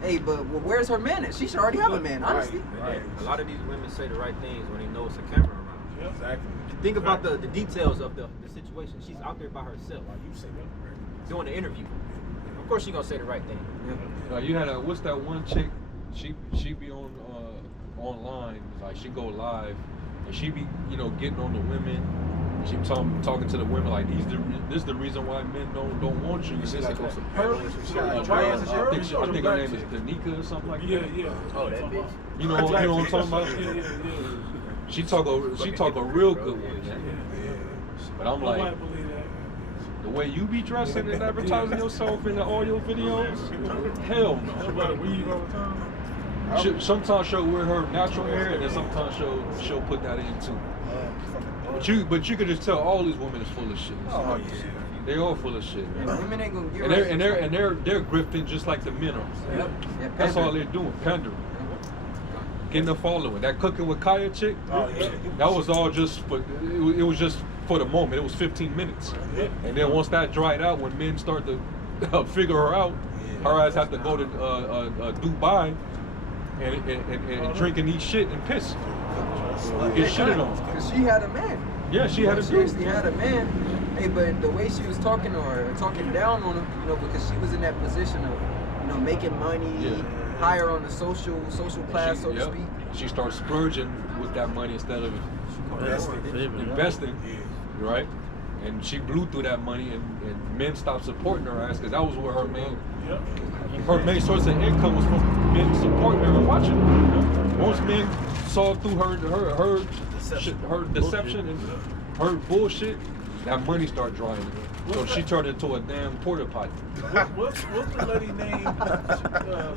Hey, but where's her man at? She should already have a man, honestly. Right. A lot of these women say the right things when they know it's a camera around. Exactly. Think about the details of the situation. She's out there by herself, doing the interview. Of course, she gonna say the right thing. You had what's that one chick? She be on online, like she go live, and she be, you know, getting on the women. She talking to the women like this is the reason why men don't want you. This like I think her name is Danica or something like that. Yeah. Oh, that bitch. You know what I'm talking about? Yeah. She talk a real good one, man. But I'm like, Nobody believe that. the way you be dressing and advertising yourself in all your videos, hell no. Everybody weave all the time. Sometimes she'll wear her natural hair, and then sometimes she'll put that in too. But you could just tell all these women is full of shit. Oh yeah. They all full of shit. And women ain't gonna give They're grifting just like the men are. Yep. Yeah, That's all they're doing, pandering. Getting a following. That cooking with Kaya chick, that was all just for, it was just for the moment. It was 15 minutes. And then once that dried out, when men start to figure her out, her ass have to go to Dubai and drink and eat shit and piss. Get shitted on. Because she had a man. Yeah, she had a dude. Seriously had a man. Hey, but the way she was talking or talking down on him, you know, because she was in that position of, you know, making money, higher on the social class, so to speak. She starts splurging with that money instead of investing, right? And she blew through that money, and men stopped supporting her ass because that was where her main source of income was from men supporting her and watching her. Most men saw through her deception and her bullshit. That money started drying. So she turned into a damn porta potty. What's the lady name?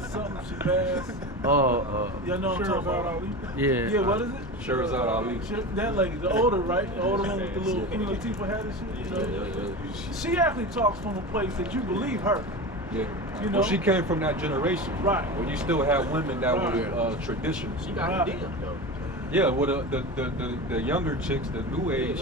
Something Shabazz. Y'all know what I'm talking about, Ali? Yeah. Yeah, what is it? Shirzad Ali. That lady, the older, right? The older one with the little Queen Latifah hat and shit. You know? She actually talks from a place that you believe her. Yeah. You know? Well, she came from that generation. Right. When you still had women that were traditional. She got the deal though. Yeah, well, the younger chicks, the new age,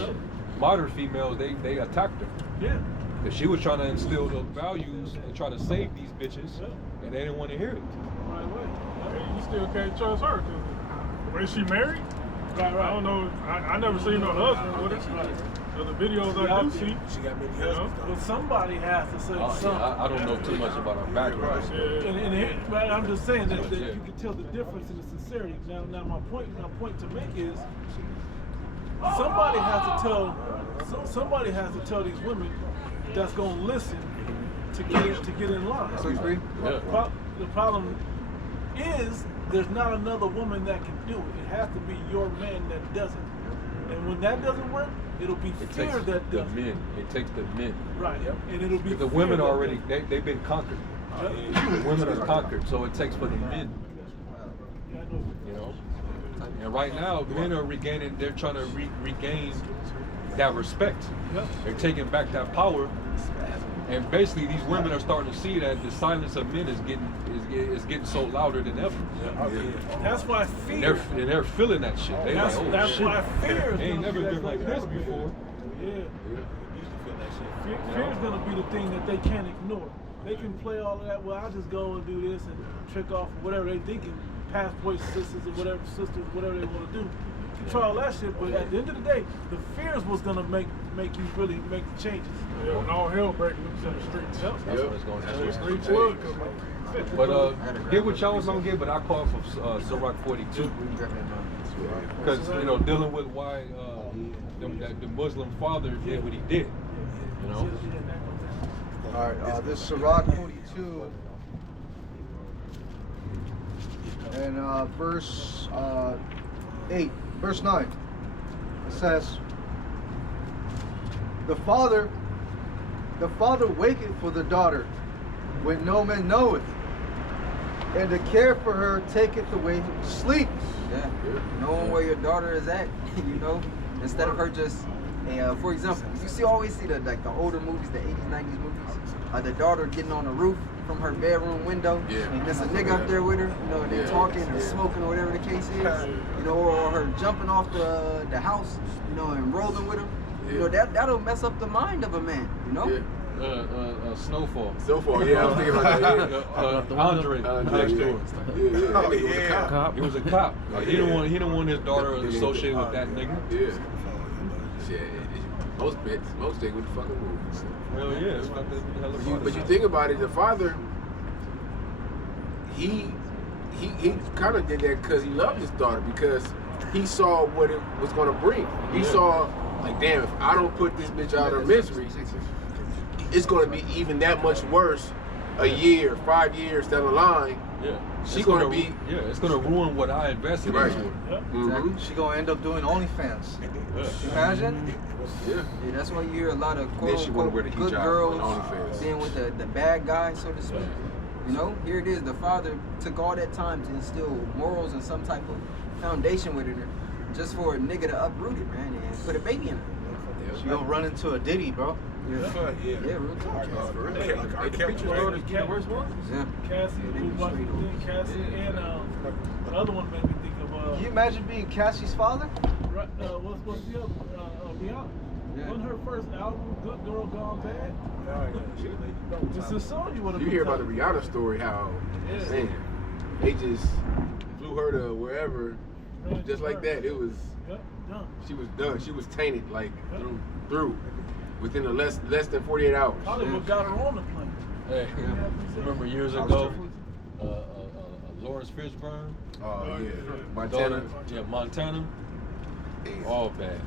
modern females, they attacked her. Yeah. Because she was trying to instill those values and try to save these bitches, and they didn't want to hear it. Right away. Hey, you still can't trust her. Cause when she married, Right, I right. don't know. I never seen her husband with her. So the videos I do see, She got many you know, husbands. But somebody has to say something. I don't know too much about her background. But I'm just saying that you can tell the difference in the sincerity. Now my point to make is somebody has to tell these women that's gonna listen to get in line. Yeah. The problem is there's not another woman that can do it. It has to be your man that does it. And when that doesn't work, it'll be It fear takes that the does it. men. It takes the men. Right. And it'll be The fear women that already, does it. they've been conquered. Yeah. The women are conquered, so it takes for the men. Yeah, I know. You know. And right now, men are regaining. They're trying to regain that respect. Yep. They're taking back that power. And basically, these women are starting to see that the silence of men is getting so louder than ever. That's why fear. And they're feeling that shit. They like, oh That's shit. why fear is They ain't gonna never be been like this before. Yeah. Fear is gonna be the thing that they can't ignore. They can play all of that. Well, I'll just go and do this and trick off whatever they thinking. Past boy sisters or whatever sisters, whatever they want to do. Try all that shit, but at the end of the day, the fears was gonna make you really make the changes. yeah, when all hell breaking loose in the streets. Yep. That's what it's gonna That's take. what streets was. 'Cause, But get what y'all was gonna get, but I called for Sirach 42 because dealing with why the Muslim father did what he did. You know. All right, this is Sirach 42 and verse 8, verse 9. It says, The father waketh for the daughter when no man knoweth, and the care for her taketh away sleep. Yeah. Knowing where your daughter is at, instead of her just, for example, you always see the older movies, the 80s, 90s movies, the daughter getting on the roof from her bedroom window, and there's a nigga up there with her, and they're talking or smoking or whatever the case is, or her jumping off the house, and rolling with him. That'll mess up the mind of a man, Snowfall. Snowfall, yeah, I was thinking about that. Andre next door. Yeah. He was a cop. He didn't want his daughter associated with that nigga. Yeah. Shit, most they would fucking move. Hell yeah, it's not that hell of But you think about it, the father, he kind of did that because he loved his daughter, because he saw what it was going to bring. He saw, like, damn, if I don't put this bitch out of her misery, it's going to be even that much worse a year, 5 years down the line. Yeah. She's going to be... Yeah, it's going to ruin what I invested Right. into. Mm-hmm. She gonna end up doing OnlyFans. Yeah. Imagine. Yeah. that's why you hear a lot of Then she wanna quote-unquote wear the good hijab girls on OnlyFans. being with the bad guy, so to speak. Here it is. The father took all that time to instill morals and some type of foundation within her, just for a nigga to uproot it, man, and put a baby in her. She gonna run into a Diddy, bro. Yeah, real talk. The preacher's daughter's the worst one. Yeah. Cassie, Cassie, and the other one made me think of Can you imagine being Cassie's father? what's the other Rihanna? Yeah. Wasn't her first album Good Girl Gone Bad? It's a song you want to. You hear about the Rihanna story, how man, they just flew her to wherever, just like that. It was, Yep, done. she was done. She was tainted, like through within a less than 48 hours. Hollywood got her on the plane. Hey, remember years ago, Lawrence Fishburne? Oh yeah, Montana. Montana. Yeah, Montana. All bad.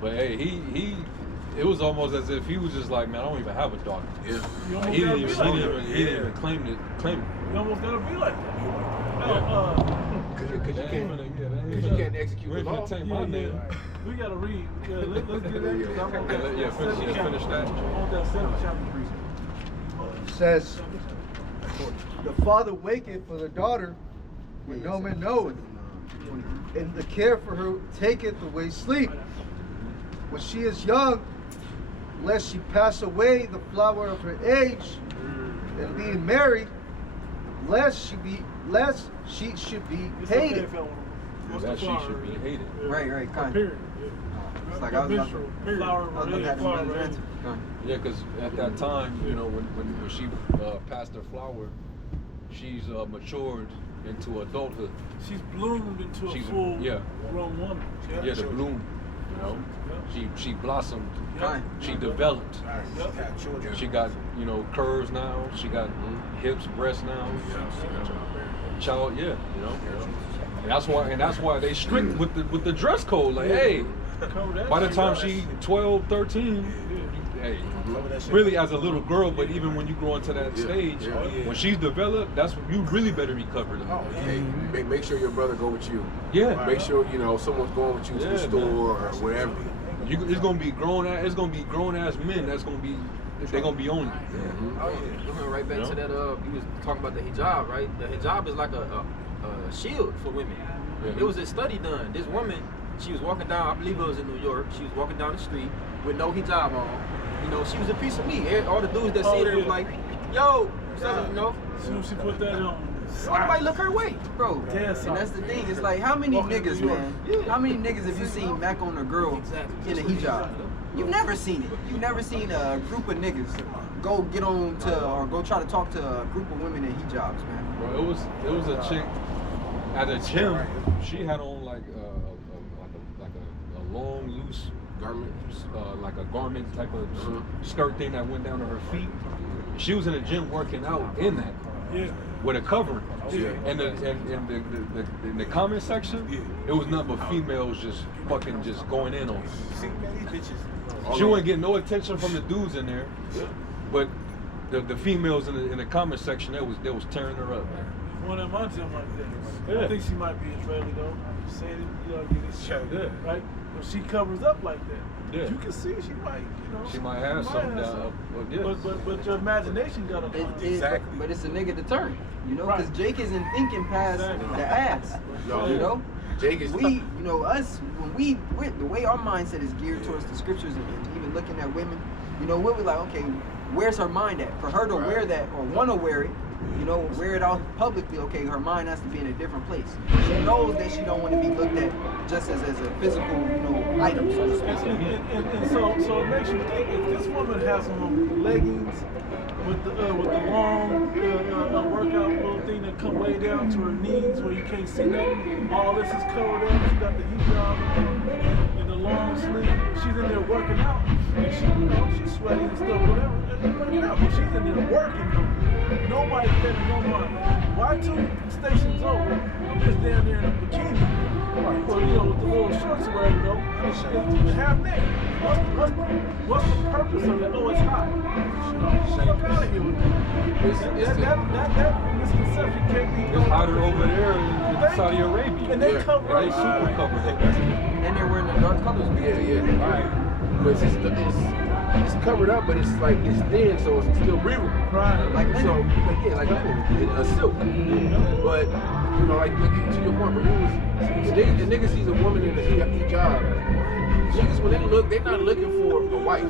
But hey, it was almost as if he was just like, man, I don't even have a daughter. Yeah. You Like, almost he gotta didn't be even, like he that. didn't even, he didn't even claim it. You almost gotta be like that. Because you can't execute We the ain't law. gonna take my name. We gotta read. Let's do that because I'm on that. Yeah, finish that. I'm on that 7th chapter. It says, The father waketh for the daughter when no man knoweth, and the care for her taketh away sleep. When she is young, lest she pass away the flower of her age, and being married, lest she should be hated. That she should be hated. Right, kind. Period. It's like I was about Menstrual, to. period. Flower I was about to have flower another red. answer. Go ahead. Yeah, because at that time, you know, when she passed her flower, she's matured into adulthood. She's bloomed into a She's- full yeah. grown woman. Yeah, the bloom. You know, she blossomed. Fine. She developed. Yep. Had children. She got, you know, curves now. She got hips, breasts now. Child, yeah, you know. And that's why they strict with the dress code. Like, hey, Cover that by the shit time up. she 12, 13, hey, really as a little girl, but even when you grow into that stage, when she's developed, that's when you really better be covered. Hey, make sure your brother go with you. Yeah. Make sure you know someone's going with you to the Yeah, store or wherever. It's gonna be grown ass men that's gonna be they're gonna be on you. Oh yeah, going right back You know? to that. You was talking about the hijab, right? The hijab is like a shield for women. Yeah. It was a study done. This woman, she was walking down. I believe it was in New York. She was walking down the street with no hijab on. You know, she was a piece of meat. All the dudes that see her was like, "Yo," you know. As soon as she put that on. Nobody look her way. Bro, Yes, and that's the thing. It's like, how many Welcome to niggas, New York. man? Yeah. How many niggas have you seen Mac on a girl in a hijab? You've never seen it. You've never seen a group of niggas go get on to or go try to talk to a group of women in hijabs, man. Bro, it was a chick at a gym. She had on like a long loose Garment. like a garment type of skirt thing that went down to her feet. She was in the gym working out in that Yeah. with a covering. Yeah. And in the comment section, it was nothing but females just fucking just going in on her. See, man, these bitches. She wouldn't get no attention from the dudes in there, but the females in the comment section, they was tearing her up, man. One of my gym like that. Yeah. I think she might be Israeli though. I'm just saying it, you know, get it Sure, yeah. right? But she covers up like that. Yeah. You can see she might, you know. She might have something down, but yeah. But your imagination got to Exactly. But it's a nigga to turn, you know, because Right. Jake isn't thinking past Exactly. the ass, No. you know. Jake is We, you know, us when we're, the way our mindset is geared towards the scriptures and even looking at women, you know, we'll be like, okay, where's her mind at? For her to wear that or want to wear it, you know, wear it out publicly, okay, her mind has to be in a different place. She knows that she don't want to be looked at just as a physical, you know, item, so to speak. and so it makes you think if this woman has on leggings with the long workout little thing that come way down to her knees where you can't see nothing, all this is covered up. She got the hijab and the long sleeve. She's in there working out, and she, you know, she's sweating and stuff, whatever. And working out, but she's in there working. Nobody paying no mind. Why 2 stations over? I'm just down there in a bikini, or you know, with the little shorts or whatever, though. And it's half naked. What's the purpose of it? Oh, it's hot. Fuck out of here with that. That misconception can't be. It's hotter over there in Saudi Arabia. And they Yeah. cover They up. super covered up. And they're wearing the dark colors. Yeah. Right. But it's covered up, but it's like it's thin, so it's still breathable. Right. Like So, linen. like a silk. But, you know, like to your point, but the nigga sees a woman in a hijab. Niggas, when they look, they're not looking for a wife.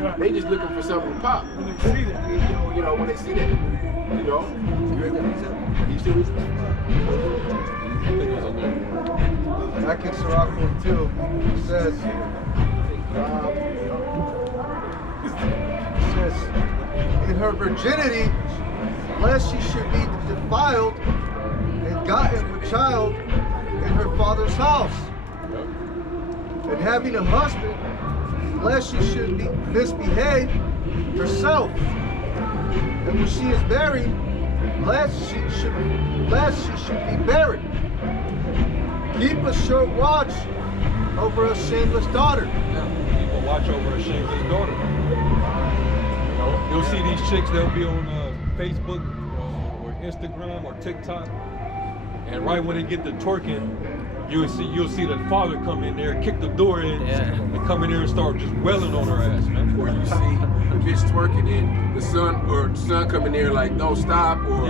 Right. They just looking for something to pop. When they see that. You know, when they see that. You know? You see what I think it was a little. Back in Sirach 42, it says, in her virginity, lest she should be defiled and gotten with child in her father's house. And having a husband, lest she should be misbehave herself. And when she is buried, lest she should be buried. Keep a short watch over a shameless daughter. Keep a watch over a shameless daughter. You know, you'll see these chicks, they'll be on Facebook or Instagram or TikTok, and right when they get to twerking, you'll see the father come in there, kick the door in, and come in there and start just wailing on her ass, man. Or you see the bitch twerking and the son come in there like, no, stop, or,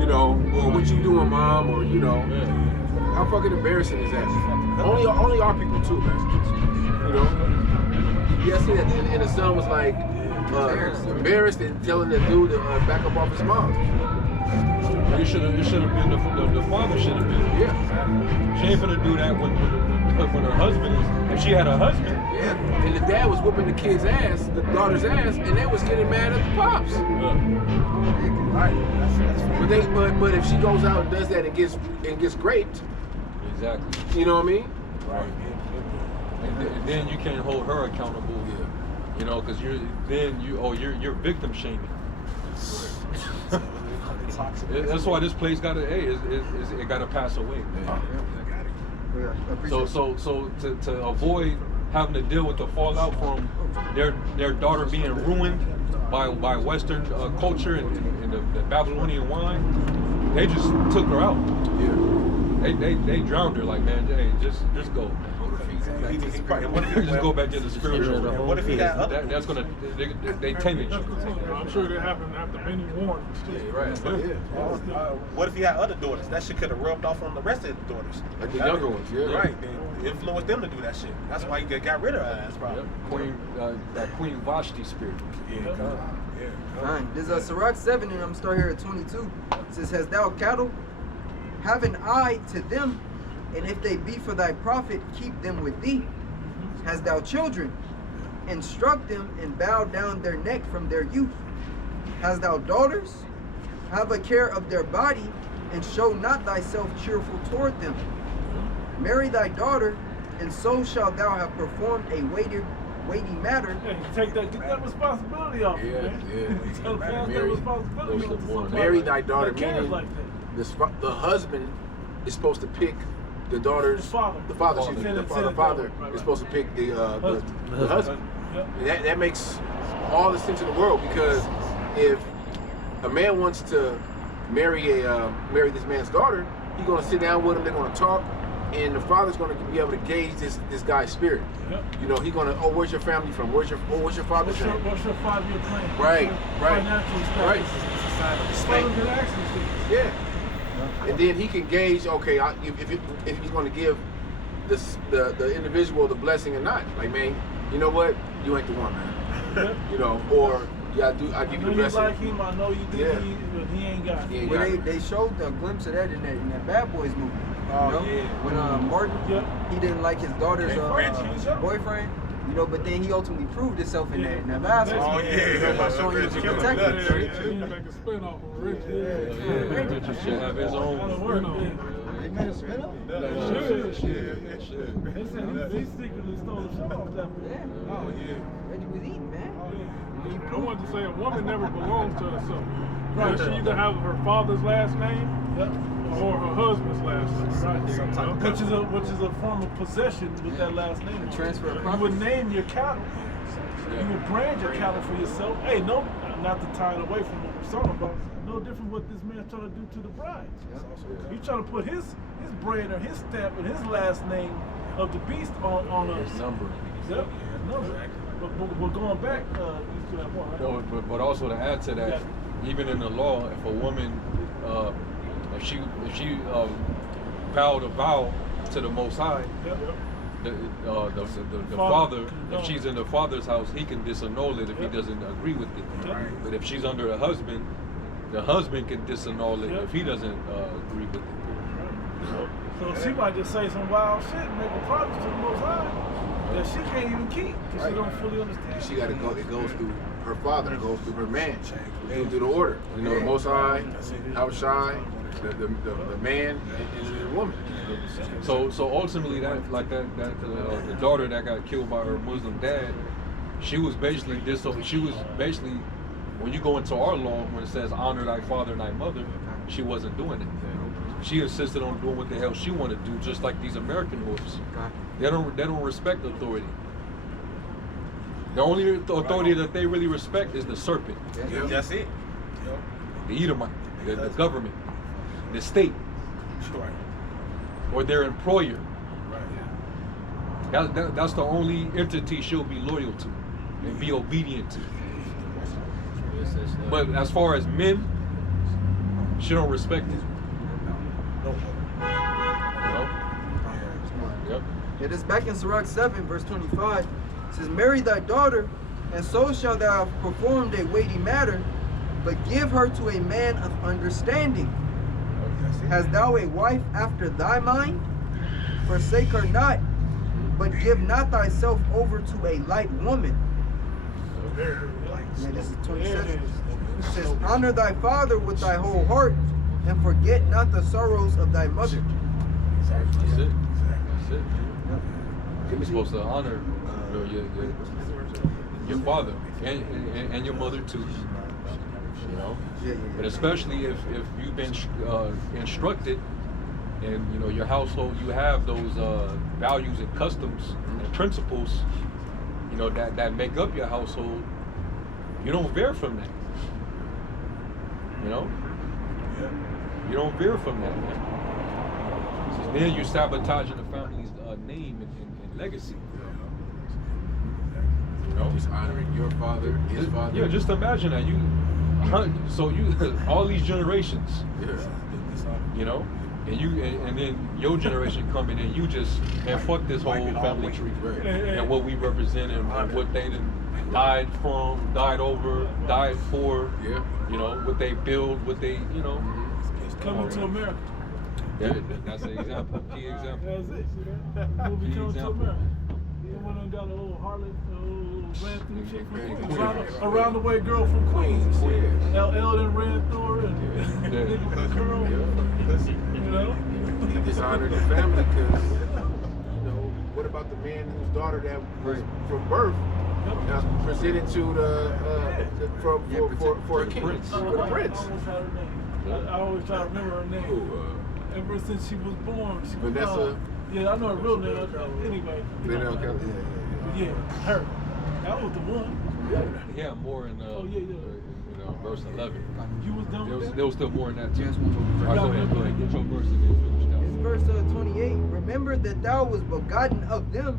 you know, or what you doing, mom, or, you know. How fucking embarrassing is that? Only our people too, man. You know? Yeah, I see that. And the son was like embarrassed and telling the dude to back up off his mom. It should have been the father should have been. Yeah. She ain't finna do that when when her husband is, if she had a husband. Yeah, and the dad was whooping the kid's ass, the daughter's ass, and they was getting mad at the pops. Right. But if she goes out and does that and gets raped, Exactly. you know what I mean? Right. And then you can't hold her accountable. Yeah. You know, because you're victim shaming. That's why this place got to it got to pass away. So to avoid having to deal with the fallout from their daughter being ruined by Western culture and the Babylonian wine, they just took her out. Yeah. They drowned her like, man, hey, just go, man. Just go back to the spiritual. What if he had other? That's gonna they tainted you. I'm sure that happened after many warnings too. Yeah, right. What if he had other daughters? That shit could have rubbed off on the rest of the daughters. Like the younger ones, yeah. Right. They influenced them to do that shit. That's why he got rid of her ass, probably. That Queen Vashti spirit. Fine. There's a Sirach 7, and I'm gonna start here at 22. It says, "Hast thou cattle? Have an eye to them, and if they be for thy profit, keep them with thee. Hast thou children? Instruct them, and bow down their neck from their youth. Hast thou daughters? Have a care of their body, and show not thyself cheerful toward them. Marry thy daughter, and so shalt thou have performed a weighty matter." Hey, get that responsibility off. Yeah, Man. yeah. Tell parents that responsibility off to somebody Marry thy daughter, that cares meaning like that. the husband is supposed to pick the daughter's The father. The father is supposed to pick the husband. Yep. That makes all the sense in the world, because if a man wants to marry this man's daughter, he's gonna sit down with him. They're gonna talk, and the father's gonna be able to gauge this guy's spirit. Yep. You know, he's gonna, where's your family from? What's your father's name? What's your 5-year plan? Right, right, Financial right. Father can action things. Yeah. And then he can gauge, okay, if he's going to give the individual the blessing or not. Like, man, you know what? You ain't the one, man. You know, or I give you the blessing. I know you like him. I know you do. But he ain't got it. Well, they showed a glimpse of that in that Bad Boys movie. Oh, You know? yeah. When Martin, he didn't like his daughter's boyfriend. You know, but then he ultimately proved himself in that basketball. Oh, yeah. By showing he was protected. He make a spin off of Rich. Richard should have his own. They made a spin off? They said he secretly stole the show off that. Yeah. Oh, yeah. Reggie was eating, man. I wanted to say a woman never belongs to herself. Right. She either have her father's last name or her husband's last name. Right. Which is a form of possession with that last name. Transfer of You property. would name your cattle. You would brand your cattle for yourself. Hey, no, not to tie it away from what we're talking about. No different what this man's trying to do to the bride. He's trying to put his brand or his stamp and his last name of the beast on us. Number. Yep, number. But going back to that one, right? No, but also to add to that, even in the law, if a woman, if she vowed a vow to the Most High, the father, if she's in the father's house, he can disannul it if he doesn't agree with it. But if she's under the husband can disannul it if he doesn't agree with it. So she might just say some wild shit and make a promise to the Most High that she can't even keep because she don't fully understand. She got to go. It goes through her father. It goes through her man. It goes through the order. You know, the Most High, Outside, the man, and the woman. So ultimately, the daughter that got killed by her Muslim dad, she was basically when you go into our law, when it says honor thy father and thy mother, she wasn't doing it. She insisted on doing what the hell she wanted to do, just like these American whores. They don't respect authority. The only authority that they really respect is the serpent. That's it. The Edomite, the government, the state, or their employer. That's the only entity she'll be loyal to and be obedient to. But as far as men, she don't respect it. Yep. It is back in Sirach 7, verse 25. It says, "Marry thy daughter, and so shalt thou have performed a weighty matter, but give her to a man of understanding. Hast thou a wife after thy mind? Forsake her not, but give not thyself over to a light woman. Yeah, this is 27. It says, honor thy father with thy whole heart, and forget not the sorrows of thy mother. That's it. That's it. You're supposed to honor your father and your mother too. You know, but especially if you've been instructed, and you know your household, you have those values and customs and principles, you know that make up your household. You don't veer from that. You know, you don't veer from that, man. So then you're sabotaging the family's name and legacy. You know, Just honoring your father, his father. Yeah, just imagine that so you all these generations, you know, and then your generation coming and you just fuck this whole family tree and what we represent and what they died from, died over, died for. Yeah. You know what they build, what they Coming to America. Yeah, that's an example, key example. That's it. See that? Movie Coming to America. He went and got a little harlot, ran through chick from Queens. Around the way girl from Queens. LL then ran through her and nigga with the curl. You know? He dishonored the family because, you know, what about the man whose daughter that was from birth presented to for a king, prince. for the prince? I almost had her name. I always try to remember her name. Ever since she was born, she was Vanessa. Yeah, I know her real name. Anyway. Vanessa Kelly. Yeah, her. That was the one. Yeah, more in you know, verse 11. You was done with that? There was still more in that too. Yes, one All right, go ahead, get your verse and then finish that. It's verse 28. Remember that thou was begotten of them,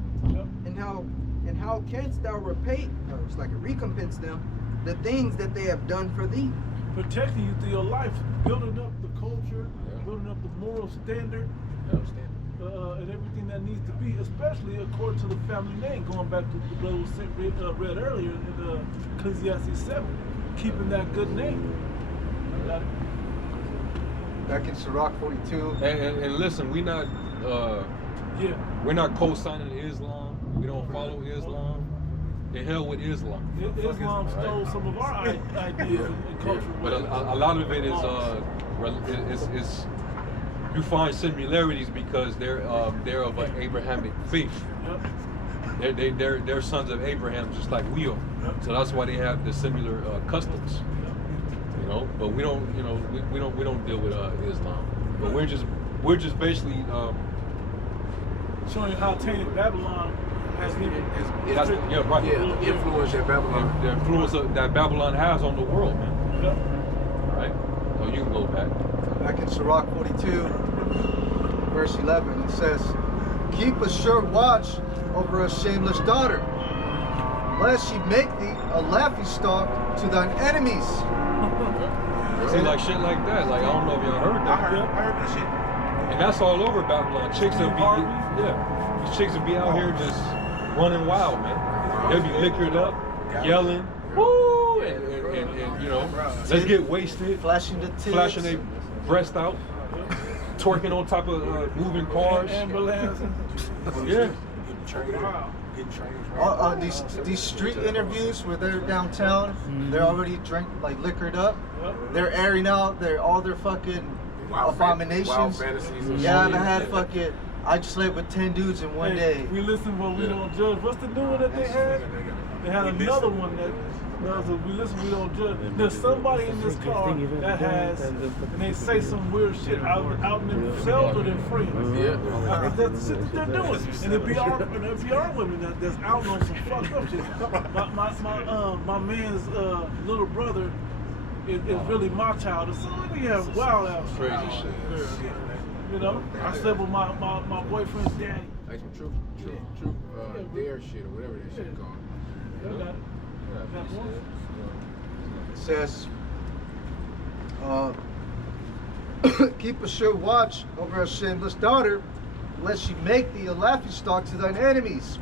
and how canst thou repay, or it's like a recompense them, the things that they have done for thee. Protecting you through your life, building up the culture, building up the moral standard, and everything that needs to be, especially according to the family name. Going back to the brother was read earlier in Ecclesiastes 7, keeping that good name. Back in Sirach 42. And listen, we're not co-signing Islam. We don't follow Islam. The hell with Islam. Islam stole some of our ideas and culture. But a lot of it is you find similarities because they're of an Abrahamic faith. They're sons of Abraham just like we are. So that's why they have the similar customs. You know, but we don't deal with Islam. But we're just basically showing you how tainted Babylon has been. The influence that Babylon. The influence that Babylon has on the world, man. Yeah. Right? So you can go back. Back in Sirach 42, verse 11, it says, keep a sure watch over a shameless daughter, lest she make thee a laughingstock to thine enemies. See, like shit like that. Like, I don't know if y'all heard that. I heard that shit. And that's all over Babylon. Chicks will be, these chicks will be out here just running wild, man. They'll be liquored up, yelling, woo, and you know, let's get wasted, Flashing the tits. flashing their breast out, twerking on top of moving cars. Ambulance. Yeah. Getting trained. These street interviews where they're downtown, they're already liquored up. They're airing out all their fucking abominations. Wild fantasies and Yeah, shit. I had fucking. I just slept with 10 dudes in one day. We listen, but we don't judge. What's the new one that they had? They had another one that was we listen, we don't judge. There's somebody in this car that has, and they say some weird shit out in themselves or their friends. That's the shit that they're doing. And it be our women that's out on some fucked up shit. My man's little brother is really my child. So we have wild ass Crazy shit. You know, I slept with my boyfriend's daddy. Like some truth, dare shit or whatever that shit called. You got it. It says, keep a sure watch over a shameless daughter, lest she make thee a laughingstock to thine enemies,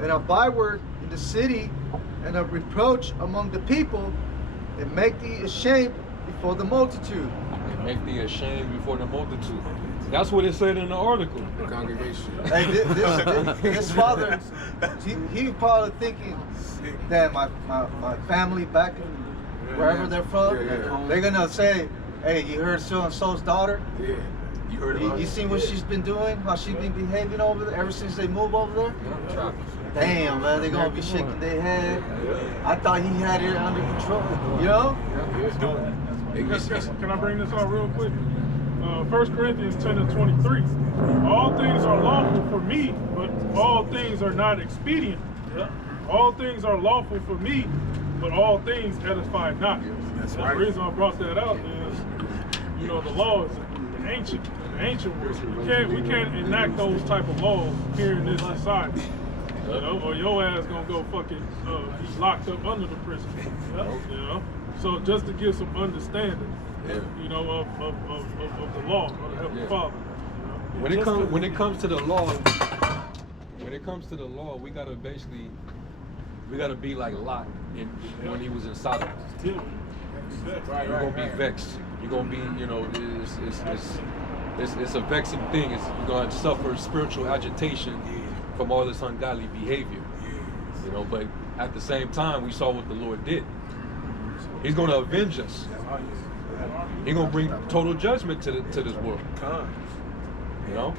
and a byword in the city, and a reproach among the people, and make thee ashamed before the multitude. make thee ashamed before the multitude. That's what it said in the article. The congregation. Hey, this father, he probably thinking that my family back wherever they're from, they're gonna say, hey, you heard so and so's daughter? Yeah. You heard about You seen what she's been doing? How she's been behaving over there ever since they moved over there? Damn, man, they're gonna be shaking their head. I thought he had it under control. You know? Can I bring this out real quick? 1 Corinthians 10:23. All things are lawful for me, but all things are not expedient. All things are lawful for me, but all things edify not. That's The right. reason I brought that out is, you know, the laws, the ancient world. We can't enact those type of laws here in this society. You know, or your ass gonna go fucking be locked up under the prison. You know, so just to give some understanding, you know, of the law of the Heavenly Father. When it comes to the law, we gotta be like Lot when he was in Sodom. You're gonna be vexed. You're gonna be, you know, it's a vexing thing. You're gonna suffer spiritual agitation from all this ungodly behavior. You know, but at the same time, we saw what the Lord did. He's gonna avenge us. He's gonna bring total judgment to this world. You know,